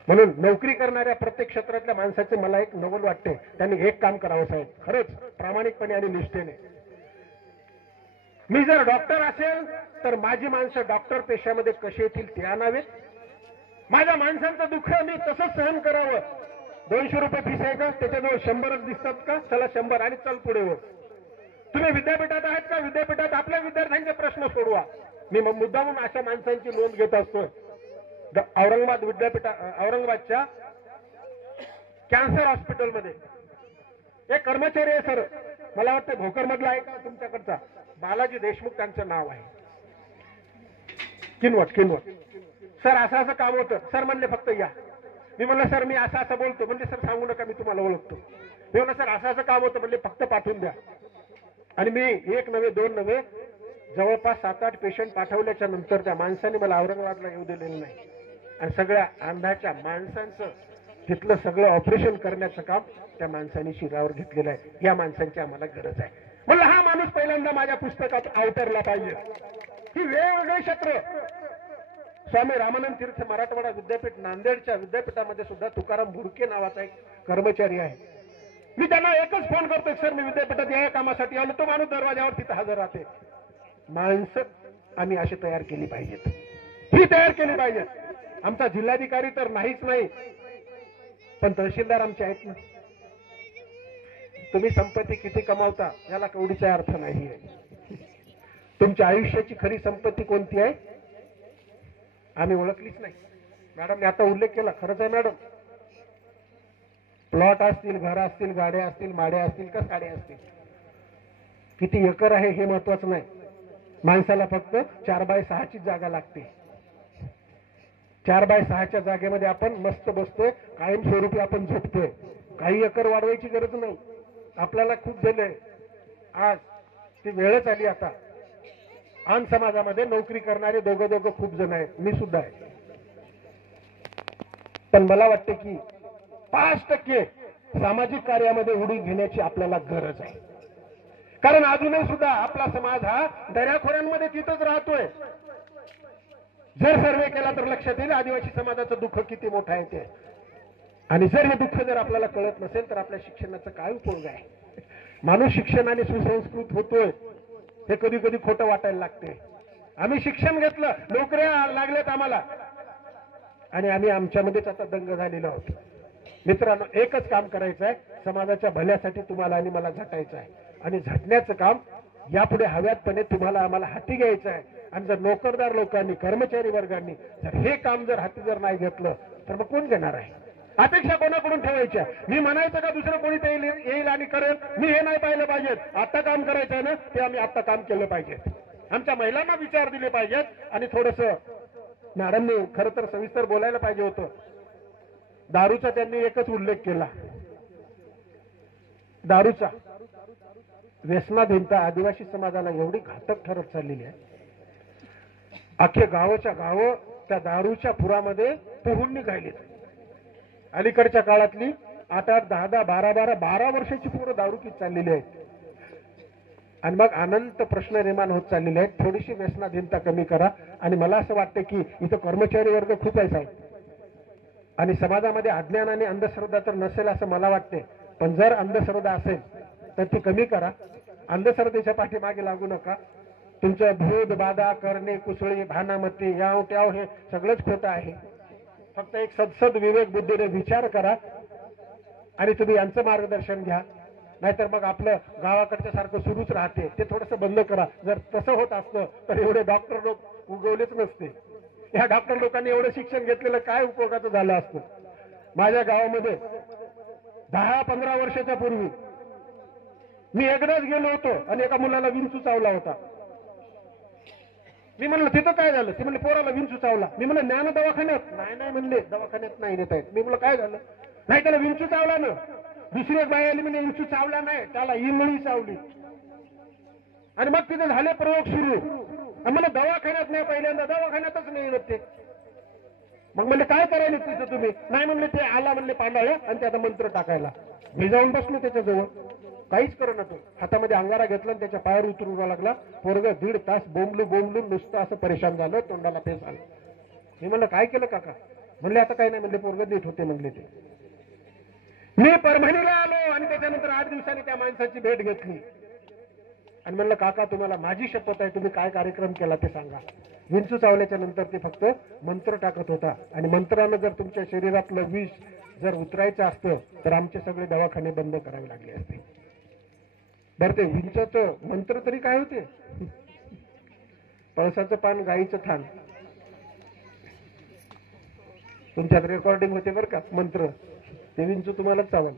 म्हणून नोकरी करणाऱ्या प्रत्येक क्षेत्रातल्या माणसाचे मला एक नवल वाटते, त्यांनी एक काम करावं साहेब, खरंच प्रामाणिकपणे आणि निष्ठेने. मी जर डॉक्टर असेल तर माझी माणसं डॉक्टर पेशामध्ये कशी येतील ते आणावेत. माझ्या माणसांचं दुःख मी तसंच सहन करावं. 200 रुपये फीस आहे का, त्याच्याजवळ 100च दिसतात का, चला 100 आणि चल पुढे वर. तुम्ही विद्यापीठात आहात का, विद्यापीठात आपल्या विद्यार्थ्यांचे प्रश्न सोडवा. मी मुद्दामून अशा माणसांची नोंद घेत असतो. औरंगाबादच्या कॅन्सर हॉस्पिटलमध्ये एक कर्मचारी आहे सर, मला वाटतं भोकर मधला आहे का तुमच्याकडचा, बालाजी देशमुख त्यांचं नाव आहे, किनवट. सर असं काम होतं. सर म्हणले फक्त या. मी म्हणलं सर मी असं बोलतो. म्हणजे सर सांगू नका मी तुम्हाला ओळखतो. मी म्हणलं सर असं काम होतं. म्हणजे फक्त पाठवून द्या. आणि मी 1 नव्हे 2 नव्हे जवळपास 7-8 पेशंट पाठवल्याच्या नंतर त्या माणसाने मला औरंगाबादला येऊ दिलेलं नाही. आणि सगळ्या अंधाच्या माणसांचं तिथलं सगळं ऑपरेशन करण्याचं काम त्या माणसाने शिरावर घेतलेलं आहे. या माणसांची आम्हाला गरज आहे. म्हणलं हा माणूस पहिल्यांदा माझ्या पुस्तकात अवतरला पाहिजे. ही वेगवेगळे क्षेत्र. स्वामी रामानंद तीर्थ मराठवाडा विद्यापीठ नांदेडच्या विद्यापीठामध्ये सुद्धा तुकाराम भुरके नावाचा एक कर्मचारी आहे. मी त्यांना एकच फोन करतोय, सर मी विद्यापीठात या कामासाठी आलो. तो माणूस दरवाजावर तिथं हजर राहते. माणसं आम्ही अशी तयार केली पाहिजेत, ही तयार केली पाहिजेत. आमचा जिल्हाधिकारी तर नाहीच नाही, पण तहसीलदार आमचे आहेत ना. तुम्ही संपत्ती किती कमावता याला कवडीचा अर्थ नाही आहे. तुमच्या आयुष्याची खरी संपत्ती कोणती आहे आम्ही ओळखलीच नाही. मॅडमने आता उल्लेख केला, खरंच आहे मॅडम. प्लॉट असतील, घर असतील, गाड्या असतील, माड्या असतील का साड्या असतील, किती एकर आहे हे महत्वाचं नाही. माणसाला फक्त 4x6ची जागा लागते. 4x6च्या जागेमध्ये आपण मस्त बसतोय, कायमस्वरूपी आपण झोपतोय. काही एकर वाढवायची गरज नाही. आपल्याला खूप दिलंय, आज ती वेळच आली. आता आन समाजामध्ये नोकरी करणारे दोघं खूप जण आहेत, मी सुद्धा आहे. पण मला वाटते की 5% सामाजिक कार्यामध्ये उडी घेण्याची आपल्याला गरज आहे. कारण अजूनही सुद्धा आपला समाज हा दऱ्याखोऱ्यांमध्ये तिथंच राहतोय. जर सर्वे केला तर लक्षात येईल आदिवासी समाजाचं दुःख किती मोठं आहे ते. आणि जर हे दुःख जर आपल्याला कळत नसेल तर आपल्या शिक्षणाचा काय उपयोग आहे? माणूस शिक्षणाने सुसंस्कृत होतोय हे कधी कधी खोटं वाटायला लागते. आम्ही शिक्षण घेतलं, नोकऱ्या लागल्यात आम्हाला, आणि आम्ही आमच्यामध्येच आता दंग झालेलो आहोत. मित्रांनो, एकच काम करायचं आहे, समाजाच्या भल्यासाठी तुम्हाला आणि मला झटायचं आहे. आणि झटण्याचं काम यापुढे हव्यातपणे तुम्हाला आम्हाला हाती घ्यायचं आहे. आणि जर नोकरदार लोकांनी, कर्मचारी वर्गांनी जर हे काम जर हाती जर नाही घेतलं तर मग कोण घेणार आहे? अपेक्षा कोणाकडून ठेवायच्या? मी म्हणायचं का दुसरं कोणी येईल आणि करेल? मी हे नाही पाहिलं पाहिजेत. आता काम करायचं आहे ना, ते आम्ही आता काम केलं पाहिजे. आमच्या महिलांना विचार दिले पाहिजेत. आणि थोडस मॅडमने खरं तर सविस्तर बोलायला पाहिजे होतं. दारूचा त्यांनी एकच उल्लेख केला. दारूचा व्यसनाधीनता आदिवासी समाजाला एवढी घातक ठरत चाललेली आहे. अख्खे गावाच्या गावं त्या दारूच्या पुरामध्ये पोहून निघालीत. अलीकडच्या काळातली 8-8, 10-10, 12-12 वर्षाची पोरं दारू पीत चाललेली आहेत. आणि मग अनंत प्रश्न निर्माण होत चाललेले आहेत. थोडीशी व्यसनाधीनता कमी करा. आणि मला असं वाटतं की इथं कर्मचारी वर्ग खूप आहे साहेब, आणि समाजामध्ये अज्ञान आणि अंधश्रद्धा तर नसेल असं मला वाटते. पण जर अंधश्रद्धा असेल तर ती कमी करा. अंधश्रद्धेच्या पाठीमागे लागू नका. तुमचं भूत बाधा करणे कुसळी भानामती याव त्याव हे सगळंच खोटं आहे. फक्त एक सदसद विवेक बुद्धीने विचार करा आणि तुम्ही यांचं मार्गदर्शन घ्या. नाहीतर मग आपलं गावाकडच्या सारखं सुरूच राहते. ते थोडंसं बंद करा. जर तसं होत असतं तर एवढे डॉक्टर लोक उगवलेच नसते. या डॉक्टर लोकांनी एवढं शिक्षण घेतलेलं काय उपयोगाचं झालं असतं? माझ्या गावामध्ये 10-15 वर्षाच्या पूर्वी मी एकदाच गेलो होतो आणि एका मुलाला विंचू चावला होता. मी म्हणलं तिथं काय झालं? ते म्हणले पोराला विंचू चावला. मी म्हणलं ज्ञान दवाखान्यात? नाही म्हणले दवाखान्यात नाही नेत आहेत. मी म्हणलं काय झालं? नाही त्याला विंचू चावला ना. दुसरी एक बाई आली म्हणजे विंचू चावला नाही, त्याला इमळी चावली. आणि मग तिथे झाले प्रयोग सुरू. मला दवाखान्यात नाही, पहिल्यांदा दवाखान्यातच नाही येत ते. मग म्हणले काय करायला तिथं तुम्ही? नाही म्हणले ते आला म्हणले पांडाळ्या आणि त्याचा मंत्र टाकायला. मी जाऊन बसलो त्याच्याजवळ. काहीच करू नको. हातामध्ये अंगारा घेतला आणि त्याच्या पायावर उतरून लागला. पोरग 1.5 तास बोंबलून नुसतं असं परेशान झालं, तोंडाला फेस आलं. मी म्हणलं काय केलं काका? म्हणले आता काही नाही म्हणले, पोरग नीट होते म्हणले ते. मी परभणीला आलो आणि त्याच्यानंतर 8 दिवसांनी त्या माणसाची भेट घेतली आणि म्हणलं काका तुम्हाला माझी शपथ आहे, तुम्ही काय कार्यक्रम केला ते सांगा. विंचू चावल्याच्या नंतर ते फक्त मंत्र टाकत होता आणि मंत्रानं जर तुमच्या शरीरातलं विष जर उतरायचं असतं तर आमचे सगळे दवाखाने बंद करावे लागले असते. बरं ते विंचाचं मंत्र तरी काय होते? पळसाचं पान गाईचं थान. तुमच्यात रेकॉर्डिंग होते बरं का मंत्र. ते विंचू तुम्हाला चावल.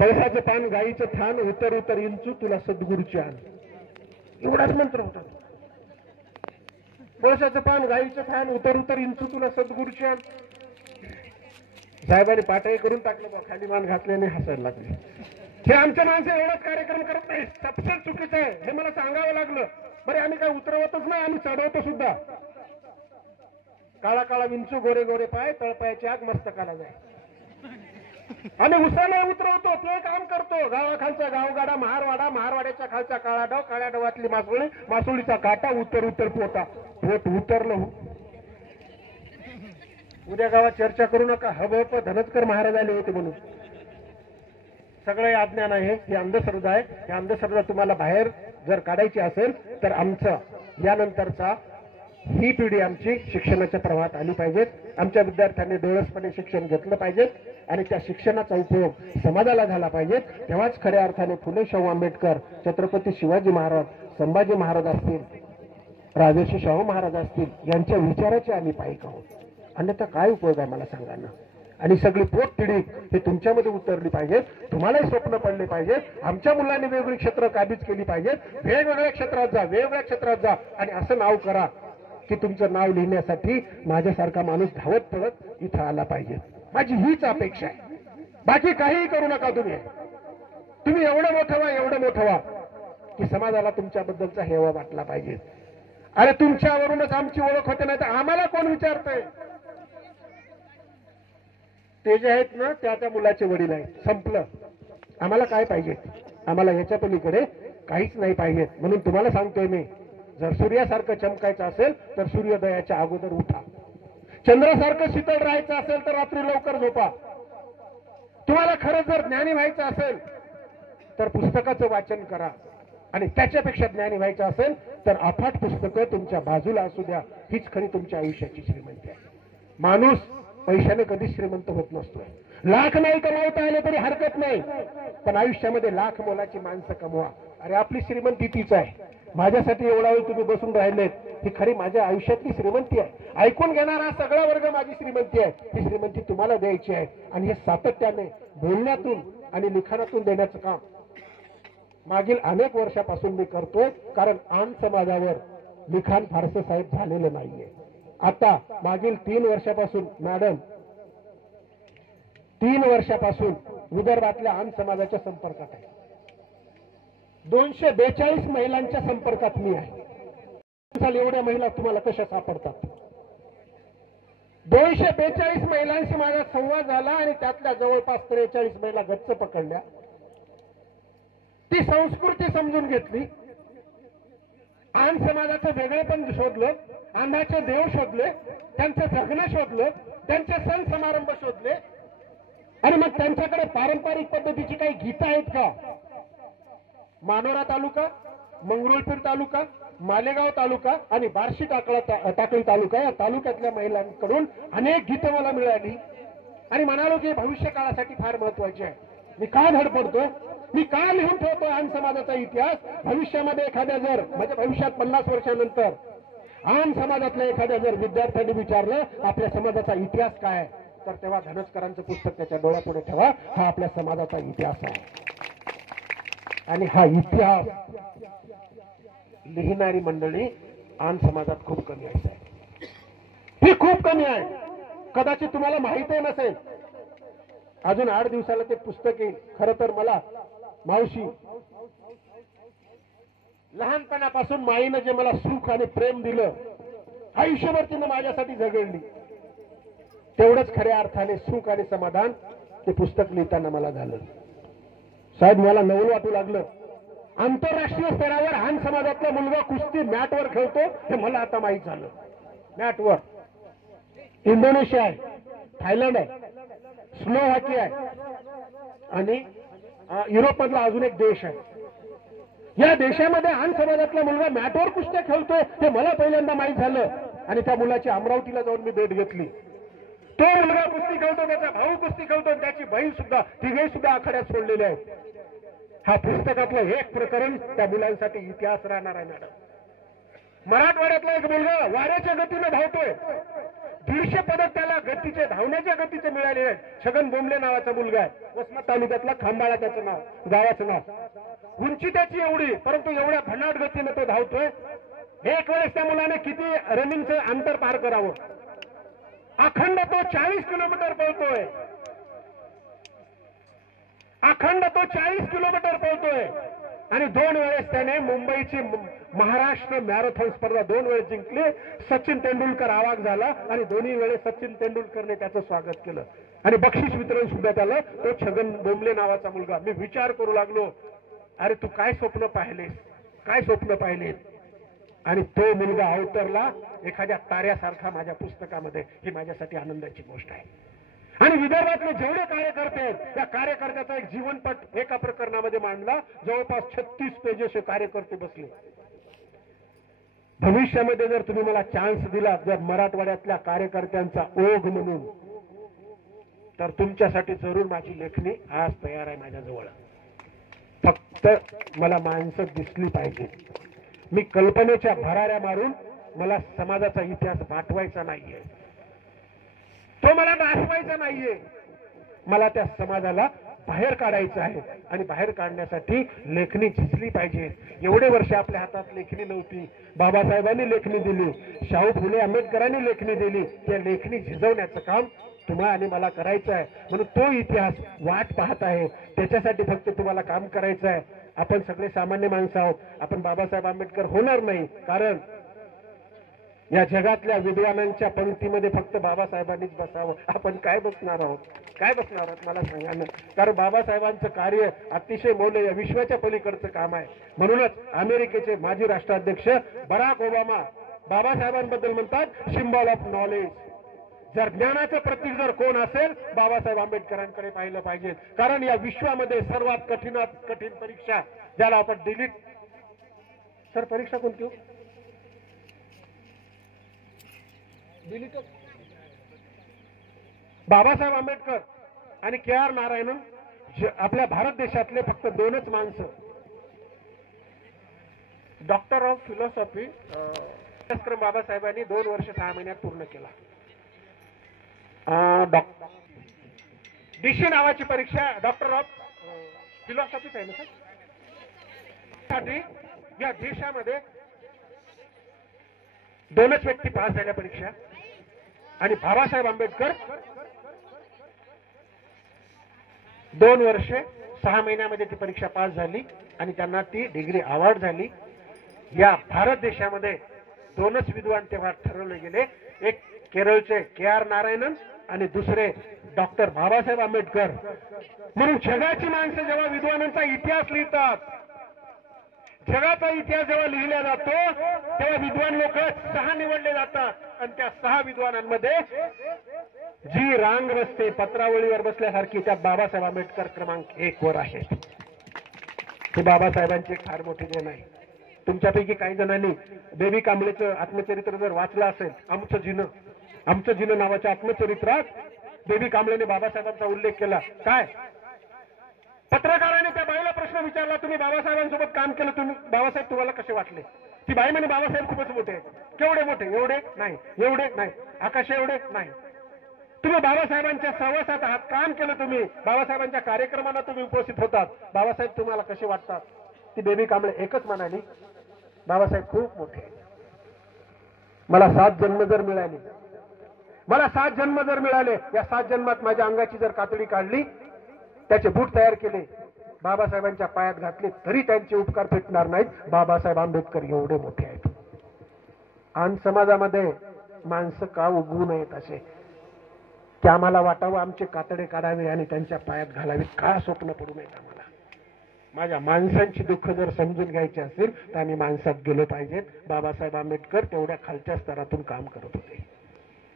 पळसाचं पान गाईचं थान, उतर उतर इंचू तुला सद्गुरूची आण. एवढाच मंत्र होता. पळसाचं पान गाईचं थान, उतर उतर इंचू तुला सद्गुरूची आण. साहेबांनी पाटाई करून टाकलं बा, खाली मान घातल्याने हसायला लागले. हे आमच्या माणसं एवढाच कार्यक्रम करत नाही, सबसेट चुकीचं आहे हे मला सांगावं लागलं. बरे आम्ही काय उतरवतच नाही, आम्ही चढवतो सुद्धा. काळा काळा विंचू, गोरे गोरे पाय, तळपायाची आग मस्तकाला जाय. आम्ही उसाला उतरवतो, ते काम करतो. गावाखालचा गावगाडा महारवाडा, महारवाड्याच्या खालचा काळा डाव, काळ्या डावातली मासोळी, मासोळीचा काटा, उतर उतर पोटा. पोट उतरलं. उद्या गावात चर्चा करू नका, हब धनचकर महाराज आले होते म्हणून. सगळे अज्ञान आहे, ही अंधश्रद्धा आहे. ही अंधश्रद्धा तुम्हाला बाहेर जर काढायची असेल तर आमचा यानंतरचा ही पिढी आमची शिक्षणाच्या प्रवाहात आली पाहिजे. आमच्या विद्यार्थ्यांनी डोळसपणे शिक्षण घेतलं पाहिजे आणि त्या शिक्षणाचा उपयोग समाजाला झाला पाहिजे. तेव्हाच खऱ्या अर्थाने फुले शाहू आंबेडकर, छत्रपती शिवाजी महाराज, संभाजी महाराज असतील, राजर्षी शाहू महाराज असतील यांच्या विचाराचे आम्ही पाईक आहोत. अन्यथा काय उपयोग आहे मला सांगा ना. आणि सगळी पोट पिढी हे तुमच्यामध्ये उतरली पाहिजे. तुम्हालाही स्वप्न पडले पाहिजे. आमच्या मुलांनी वेगवेगळी क्षेत्र काबीज केली पाहिजे. वेगवेगळ्या क्षेत्रात जा, वेगवेगळ्या क्षेत्रात जा आणि असं नाव करा की तुमचं नाव लिहिण्यासाठी माझ्यासारखा माणूस धावत पडत इथं आला पाहिजे. माझी हीच अपेक्षा आहे. बाकी काहीही करू नका. तुम्ही एवढं मोठं व्हा, एवढं मोठं व्हा की समाजाला तुमच्याबद्दलचा हेवा वाटला पाहिजे. अरे तुमच्यावरूनच आमची ओळख होते, नाही तर आम्हाला कोण विचारतंय? ते जे आहेत ना त्या मुलाचे वडील आहेत. संपलं. आम्हाला काय पाहिजे? आम्हाला याच्या पलीकडे काहीच नाही पाहिजे. म्हणून तुम्हाला सांगतोय मी, जर सूर्यासारखं चमकायचं असेल तर सूर्योदयाच्या अगोदर उठा. चंद्रासारखं शीतल राहायचं असेल तर रात्री लवकर झोपा. तुम्हाला खरं जर ज्ञानी व्हायचं असेल तर पुस्तकाचं वाचन करा. आणि त्याच्यापेक्षा ज्ञानी व्हायचं असेल तर अफाट पुस्तकं तुमच्या बाजूला असू द्या. हीच खरी तुमच्या आयुष्याची श्रीमंती आहे. माणूस पैशाने कधीच श्रीमंत होत नसतोय. लाख नाही कमावता आले तरी हरकत नाही, पण आयुष्यामध्ये लाख मोलाची माणसं कमवा. अरे आपली श्रीमंती तीच आहे. माझ्यासाठी एवढा वेळ तुम्ही बसून राहिलेत, ही खरी माझ्या आयुष्यातली श्रीमंती आहे. ऐकून घेणारा सगळा वर्ग माझी श्रीमंती आहे. ही श्रीमंती तुम्हाला द्यायची आहे आणि हे सातत्याने बोलण्यातून आणि लिखाणातून देण्याचं काम मागील अनेक वर्षापासून मी करतोय. कारण आन समाजावर लिखाण फारसं साहेब झालेलं नाहीये. आता मागील 3 वर्षापासून मॅडम 3 वर्षापासून विदर्भातल्या आन समाजाच्या संपर्कात आहे. 242 महिलांच्या संपर्कात मी आहे. एवढ्या महिला तुम्हाला कशा सापडतात? 242 महिलांशी माझा संवाद झाला आणि त्यातल्या जवळपास 43 महिला गच्च पकडल्या. ती संस्कृती समजून घेतली, आन समाजाचं वेगळेपण शोधलं, आंधाचे देव शोधले, त्यांचं जगणं शोधलं, त्यांचे सण समारंभ शोधले आणि मग त्यांच्याकडे पारंपरिक पद्धतीची काही गीतं आहेत का? मानोरा तालुका, मंगरुळपीर तालुका, मालेगाव तालुका आणि बार्शी टाकळी तालुका या तालुक्यातल्या महिलांकडून अनेक गीतं मला मिळाली आणि म्हणालो की भविष्य काळासाठी फार महत्वाची आहे. मी का धडपडतो, मी का लिहून ठेवतो आन समाजाचा इतिहास? भविष्यामध्ये एखाद्या जर म्हणजे भविष्यात 50 वर्षानंतर आन समाजातल्या एखाद्या जर विद्यार्थ्यांनी विचारलं आपल्या समाजाचा इतिहास काय, तर तेव्हा धनसकरांचं पुस्तक त्याच्या डोळ्यापुढे ठेवा. हा आपल्या समाजाचा इतिहास आहे आणि हा इतिहास लिहिणारी मंडळी आन समाजात खूप कमी आहे. ही खूप कमी आहे. कदाचित तुम्हाला माहितही नसेल. अजून 8 दिवसाला ते पुस्तक येईल. खरं तर मला मावशी लहानपणापासून माईनं जे मला सुख आणि प्रेम दिलं, आयुष्यभर तिनं माझ्यासाठी झगडली, तेवढंच खऱ्या अर्थाने सुख आणि समाधान ते पुस्तक लिहिताना मला झालं. साहेब मला नवल वाटू लागलं. आंतरराष्ट्रीय स्तरावर आन समाजातला मुलगा कुस्ती मॅटवर खेळतो हे मला आता माहीत झालं. मॅटवर इंडोनेशिया आहे, थायलंड आहे, स्लोव्हाकिया आहे आणि युरोपमधला अजून एक देश आहे. या देशामध्ये आन समाजातला मुलगा मॅटवर कुस्त्या खेळतोय हे मला पहिल्यांदा माहीत झालं आणि त्या मुलाची अमरावतीला जाऊन मी भेट घेतली. तो मुलगा कुस्ती खेळतो, त्याचा भाऊ कुस्ती खेळतो, त्याची बहीण सुद्धा, तिघे सुद्धा आखाड्यात सोडलेले आहेत. हा पुस्तकातलं एक प्रकरण त्या मुलांसाठी इतिहास राहणार आहे मॅडम. मराठवाड्यातला एक मुलगा वाऱ्याच्या गतीने धावतोय. 150 पदक त्याला गतीचे धावण्याच्या गतीचे मिळाले आहेत. छगन बोंबले नावाचा मुलगा आहे. वसमत तालुक्यातला खांबाळा त्याचं नाव, गावाचं नाव. उंची त्याची एवढी, परंतु एवढ्या भन्नाट गतीने तो धावतोय. एक वेळेस त्या मुलाने किती रनिंगचं अंतर पार करावं? अखंड तो 40 किलोमीटर पळतोय. अखंड तो 40 किलोमीटर पळतोय आणि 2 वेळेस त्याने मुंबईची महाराष्ट्र मॅरेथॉन स्पर्धा 2 वेळेस जिंकली. सचिन तेंडुलकर आवाज झाला आणि दोन्ही वेळेस सचिन तेंडुलकरने त्याचं स्वागत केलं आणि बक्षीस वितरण सुद्धा त्याला तो छगन बोंबले नावाचा मुलगा. मी विचार करू लागलो, अरे तू काय स्वप्न पाहिलेस, काय स्वप्न पाहिलेस? आणि तो मुलगा अवतरला एखाद्या ताऱ्यासारखा माझ्या पुस्तकामध्ये. ही माझ्यासाठी आनंदाची गोष्ट आहे. आणि विदर्भातले जेवढे कार्यकर्ते आहेत त्या कार्यकर्त्याचा एक जीवनपट एका प्रकरणामध्ये मांडला. जवळपास 36 पेजेस कार्यकर्ते बसले. भविष्यामध्ये जर तुम्ही मला चान्स दिला जर मराठवाड्यातल्या कार्यकर्त्यांचा ओघ म्हणून, तर तुमच्यासाठी जरूर माझी लेखणी आज तयार आहे माझ्याजवळ. फक्त मला माणसं दिसली पाहिजे. मी कल्पनेच्या भराऱ्या मारून मला समाजाचा इतिहास पाठवायचा नाहीये, तो मला दाखवायचा नाहीये. मला त्या समाजाला बाहेर काढायचं आहे आणि बाहेर काढण्यासाठी लेखणी झिजली पाहिजे. एवढे वर्ष आपल्या हातात लेखणी नव्हती. बाबासाहेबांनी लेखणी दिली, शाहू फुले आंबेडकरांनी लेखणी दिली. त्या लेखणी झिजवण्याचं काम तुम्हाला आणि मला करायचं आहे. म्हणून तो इतिहास वाट पाहत आहे. त्याच्यासाठी फक्त तुम्हाला काम करायचं आहे. आपण सगळे सामान्य माणसं आहोत. आपण बाबासाहेब आंबेडकर होणार नाही, कारण या जगातल्या विद्वानांच्या पंक्तीमध्ये फक्त बाबासाहेबांनीच बसावं. आपण काय बसणार आहोत, काय बसणार आहोत मला सांगा ना. कारण बाबासाहेबांचं कार्य अतिशय मौल्य, विश्वाच्या पलीकडचं काम आहे. म्हणूनच अमेरिकेचे माजी राष्ट्राध्यक्ष बराक ओबामा बाबासाहेबांबद्दल म्हणतात सिम्बॉल ऑफ नॉलेज. जर ज्ञानाचं प्रतीक जर कोण असेल, बाबासाहेब आंबेडकरांकडे पाहिलं पाहिजे. कारण या विश्वामध्ये सर्वात कठीणात कठीण परीक्षा ज्याला आपण डिलीट, सर परीक्षा कोणती हो? बाबासाहेब आंबेडकर आणि के.आर. नारायणन आपल्या भारत देशातले फक्त 2च माणसं डॉक्टर ऑफ फिलॉसॉफी अभ्यासक्रम बाबासाहेबांनी 2 वर्ष 6 महिन्यात पूर्ण केला. डीसी नावाची परीक्षा डॉक्टर ऑफ फिलॉसॉफी आहे ना सर. साठी या देशामध्ये 2च व्यक्ती पास झाल्या परीक्षा आणि बाबासाहेब आंबेडकर 2 वर्षे 6 महिन्यामध्ये ती परीक्षा पास झाली आणि त्यांना ती डिग्री अवॉर्ड झाली. या भारत देशामध्ये 2च विद्वान तेव्हा ठरवले गेले, एक केरळचे KR नारायणन आणि दुसरे डॉक्टर बाबासाहेब आंबेडकर. म्हणून जगाची माणसं जेव्हा विद्वानांचा इतिहास लिहितात, जगाचा इतिहास जेव्हा लिहिला जातो तेव्हा विद्वान लोक 6 निवडले जातात आणि त्या 6 विद्वानांमध्ये जी रांग रस्ते पत्रावळीवर बसल्यासारखी त्यात बाबासाहेब आंबेडकर क्रमांक 1 वर आहेत. हे बाबासाहेबांचे फार मोठे देण आहे. तुमच्यापैकी काही जणांनी बेबी कांबळेचं आत्मचरित्र जर वाचलं असेल, आमचं जिनं नावाच्या आत्मचरित्रात बेबी कांबळेने बाबासाहेबांचा उल्लेख केला. काय पत्रकाराने त्या बाईला प्रश्न विचारला, तुम्ही बाबासाहेबांसोबत काम केलं, बाबासाहेब तुम्हाला कसे वाटले? ती बाई म्हणे बाबासाहेब खूपच मोठे आहेत. केवढे मोठे? एवढे नाही, एवढे नाही, आकाश एवढे नाही. तुम्ही बाबासाहेबांच्या सहवासात आहात, काम केलं, तुम्ही बाबासाहेबांच्या कार्यक्रमाला तुम्ही उपस्थित होतात, बाबासाहेब तुम्हाला कसे वाटतात? ती बेबी कांबळे एकच म्हणाली, बाबासाहेब खूप मोठे आहेत. मला 7 जन्म जर मिळाले, या 7 जन्मात माझ्या अंगाची जर कातडी काढली, त्याचे बूट तयार केले, बाबासाहेबांच्या पायात घातले, तरी त्यांचे उपकार फेटणार नाहीत. बाबासाहेब आंबेडकर एवढे मोठे आहेत. आणि समाजामध्ये माणसं का उगवू नयेत असे, की आम्हाला वाटावं आमचे कातडे काढावे आणि त्यांच्या पायात घालावे, का स्वप्न पडू नयेत आम्हाला? माझ्या माणसांची दुःख जर समजून घ्यायची असेल तर आम्ही माणसात गेलो पाहिजेत. बाबासाहेब आंबेडकर तेवढ्या खालच्या स्तरातून काम करत होते.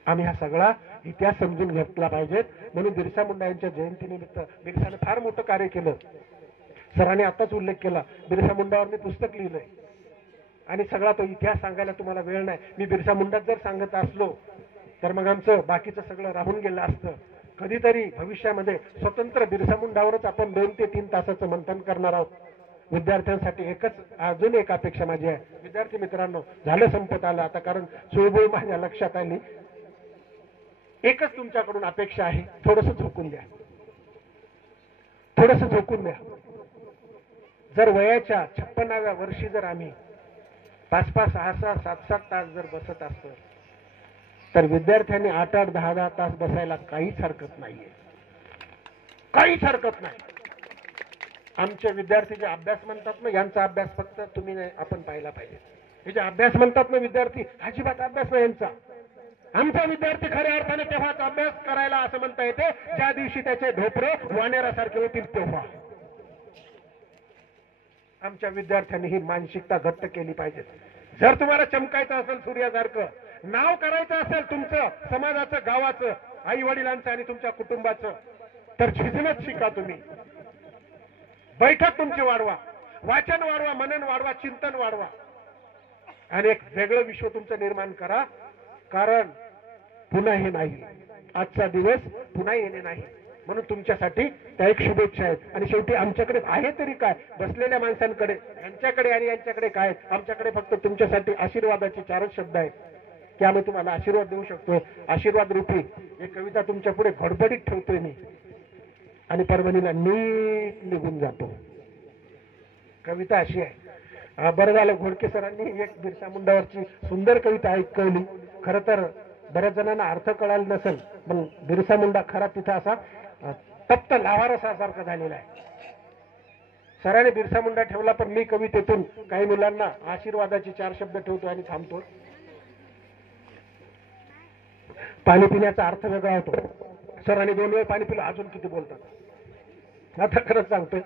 आम्ही हा सगळा इतिहास समजून घेतला पाहिजेत. म्हणून बिरसा मुंडा यांच्या जयंतीनिमित्त बिरसाने फार मोठं कार्य केलं. सरांनी आताच उल्लेख केला, बिरसा मुंडावर मी पुस्तक लिहिलंय आणि सगळा तो इतिहास सांगायला तुम्हाला वेळ नाही. मी बिरसा मुंडाच जर सांगत असलो तर मग आमचं बाकीचं सगळं राहून गेलं असतं. कधीतरी भविष्यामध्ये स्वतंत्र बिरसा मुंडावरच आपण 2 ते 3 तासाचं मंथन करणार आहोत. विद्यार्थ्यांसाठी अजून एक अपेक्षा माझी आहे. विद्यार्थी मित्रांनो, झालं संपत आलं आता, कारण चुळबुळ माझ्या लक्षात आली. एकच तुमच्याकडून अपेक्षा आहे, थोडंसं झोकून द्या. जर वयाच्या 56व्या वर्षी जर आम्ही 5-5, 6-6, 7-7 तास जर बसत असतो तर विद्यार्थ्यांनी 8-8, 10-10 तास बसायला काहीच हरकत नाहीये, काहीच हरकत नाही. आमचे विद्यार्थी जे अभ्यास म्हणतात ना, यांचा अभ्यास फक्त तुम्ही नाही आपण पाहिला पाहिजे. हे जे अभ्यास म्हणतात ना विद्यार्थी, अजिबात अभ्यास नाही यांचा. आमचा विद्यार्थी खऱ्या अर्थाने तेव्हाच अभ्यास करायला असं म्हणता येते ज्या दिवशी त्याचे ढोपरं वानेरासारखे होतील तेव्हा. आमच्या विद्यार्थ्यांनी ही मानसिकता घट्ट केली पाहिजे. जर तुम्हाला चमकायचं असेल सूर्यासारखं, नाव करायचं असेल तुमचं, समाजाचं, गावाचं, आई वडिलांचं आणि तुमच्या कुटुंबाचं, तर झिजणच शिका तुम्ही. बैठक तुमची वाढवा, वाचन वाढवा, मनन वाढवा, चिंतन वाढवा आणि एक वेगळं विश्व तुमचं निर्माण करा. कारण पुन्हा हे नाही, आजचा दिवस पुन्हा येणे नाही. म्हणून तुमच्यासाठी त्या एक शुभेच्छा आहेत. आणि शेवटी आमच्याकडे आहे तरी काय, बसलेल्या माणसांकडे, यांच्याकडे आणि यांच्याकडे काय, आमच्याकडे फक्त तुमच्यासाठी आशीर्वादाचे 4च शब्द आहेत की आम्ही तुम्हाला आशीर्वाद देऊ शकतो. आशीर्वाद रूपी एक कविता तुमच्या पुढे घडबडीत ठेवतोय मी आणि परभणीला नीट निघून जातो. कविता अशी आहे. बरं झालं घोडके सरांनी एक बिरसा मुंडावरची सुंदर कविता ऐकवली. खरं तर बऱ्याच जणांना अर्थ कळाला नसेल, पण बिरसा मुंडा खरा तिथं असा तप्त लावारसासारखा झालेला आहे. सरांनी बिरसा मुंडा ठेवला, पण मी कवितेतून काही मुलांना आशीर्वादाचे 4 शब्द ठेवतो आणि थांबतो. पाणी पिण्याचा अर्थ वेगळा होतो. सरांनी 2 वेळ पाणी पिलं, अजून किती बोलतात. आता खरंच सांगतोय,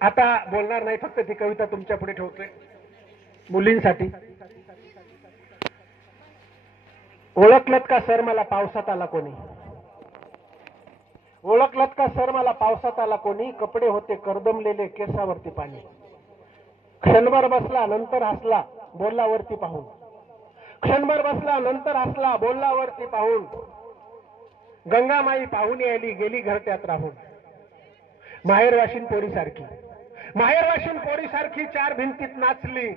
आता बोलणार नाही, फक्त ती कविता तुमच्या पुढे ठेवतोय मुलींसाठी. ओळखलत का सर मला पावसात आला कोणी, ओळखलत का सर मला पावसात आला कोणी, कपडे होते करदमलेले केसावरती पाणी. क्षणभर बसला नंतर हसला बोलला वरती पाहून, क्षणभर बसला नंतर हसला बोलला वरती पाहून. गंगामाई पाहून आली गेली घरट्यात राहून. माहेरवाशीन पोरीसारखी, माहेरवाशीन पोरीसारखी 4 भिंतीत नाचली.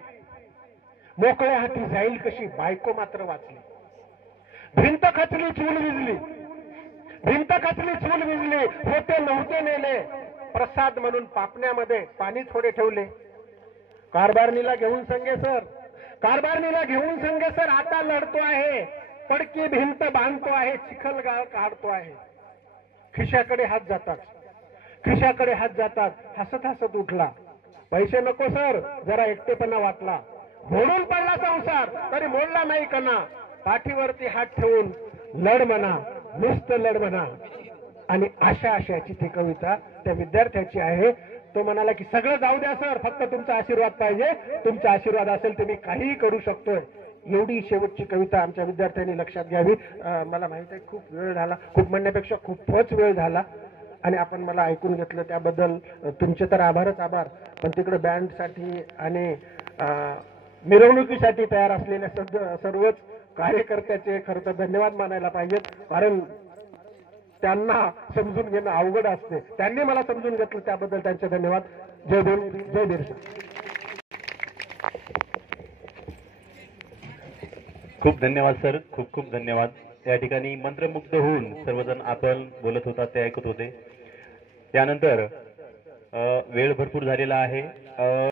मोकळ्या हाती जाईल कशी, बायको मात्र वाचली. भिंत खचली चूल विजली, भिंत खचली चूल विजली, होते नव्हते नेले, प्रसाद म्हणून पापण्यामध्ये पाणी थोडे ठेवले. कारभारणीला घेऊन संगे सर, कारभारणीला घेऊन संगे सर आता लढतो आहे, पडकी भिंत बांधतो आहे, चिखलगाळ काढतो आहे. खिशाकडे हात जातात, खिशाकडे हात जातात, हसत हसत उठला. पैसे नको सर, जरा एकटेपणा वाटला. मोडून पडला संसार तरी मोडला नाही कणा, पाठीवरती हात ठेवून लढ म्हणा, नुसतं लढ म्हणा. आणि अशा आशयाची ती कविता त्या विद्यार्थ्याची आहे. तो म्हणाला की सगळं जाऊ द्या सर, फक्त तुमचा आशीर्वाद पाहिजे, तुमचा आशीर्वाद असेल तर मी काहीही करू शकतोय. एवढी शेवटची कविता आमच्या विद्यार्थ्यांनी लक्षात घ्यावी. मला माहित आहे खूप वेळ झाला, खूप म्हणण्यापेक्षा खूपच वेळ झाला, आणि आपण मला ऐकून घेतलं त्याबद्दल तुमचे तर आभारच आभार. पण तिकडे बँडसाठी आणि मिरवणुकीसाठी तयार असलेल्या सर्वच कार्यकर्त्याचे खरं तर धन्यवाद मानायला पाहिजेत, कारण त्यांना समजून घेणं अवघड असते. त्यांनी मला समजून घेतलं त्याबद्दल त्यांचे धन्यवाद. जय भीम, जय बिरसा. खूप धन्यवाद सर, खूप खूप धन्यवाद. या ठिकाणी मंत्रमुग्ध होऊन सर्वजण आपण बोलत होता ते ऐकत होते. त्यानंतर वेळ भरपूर झालेला आहे.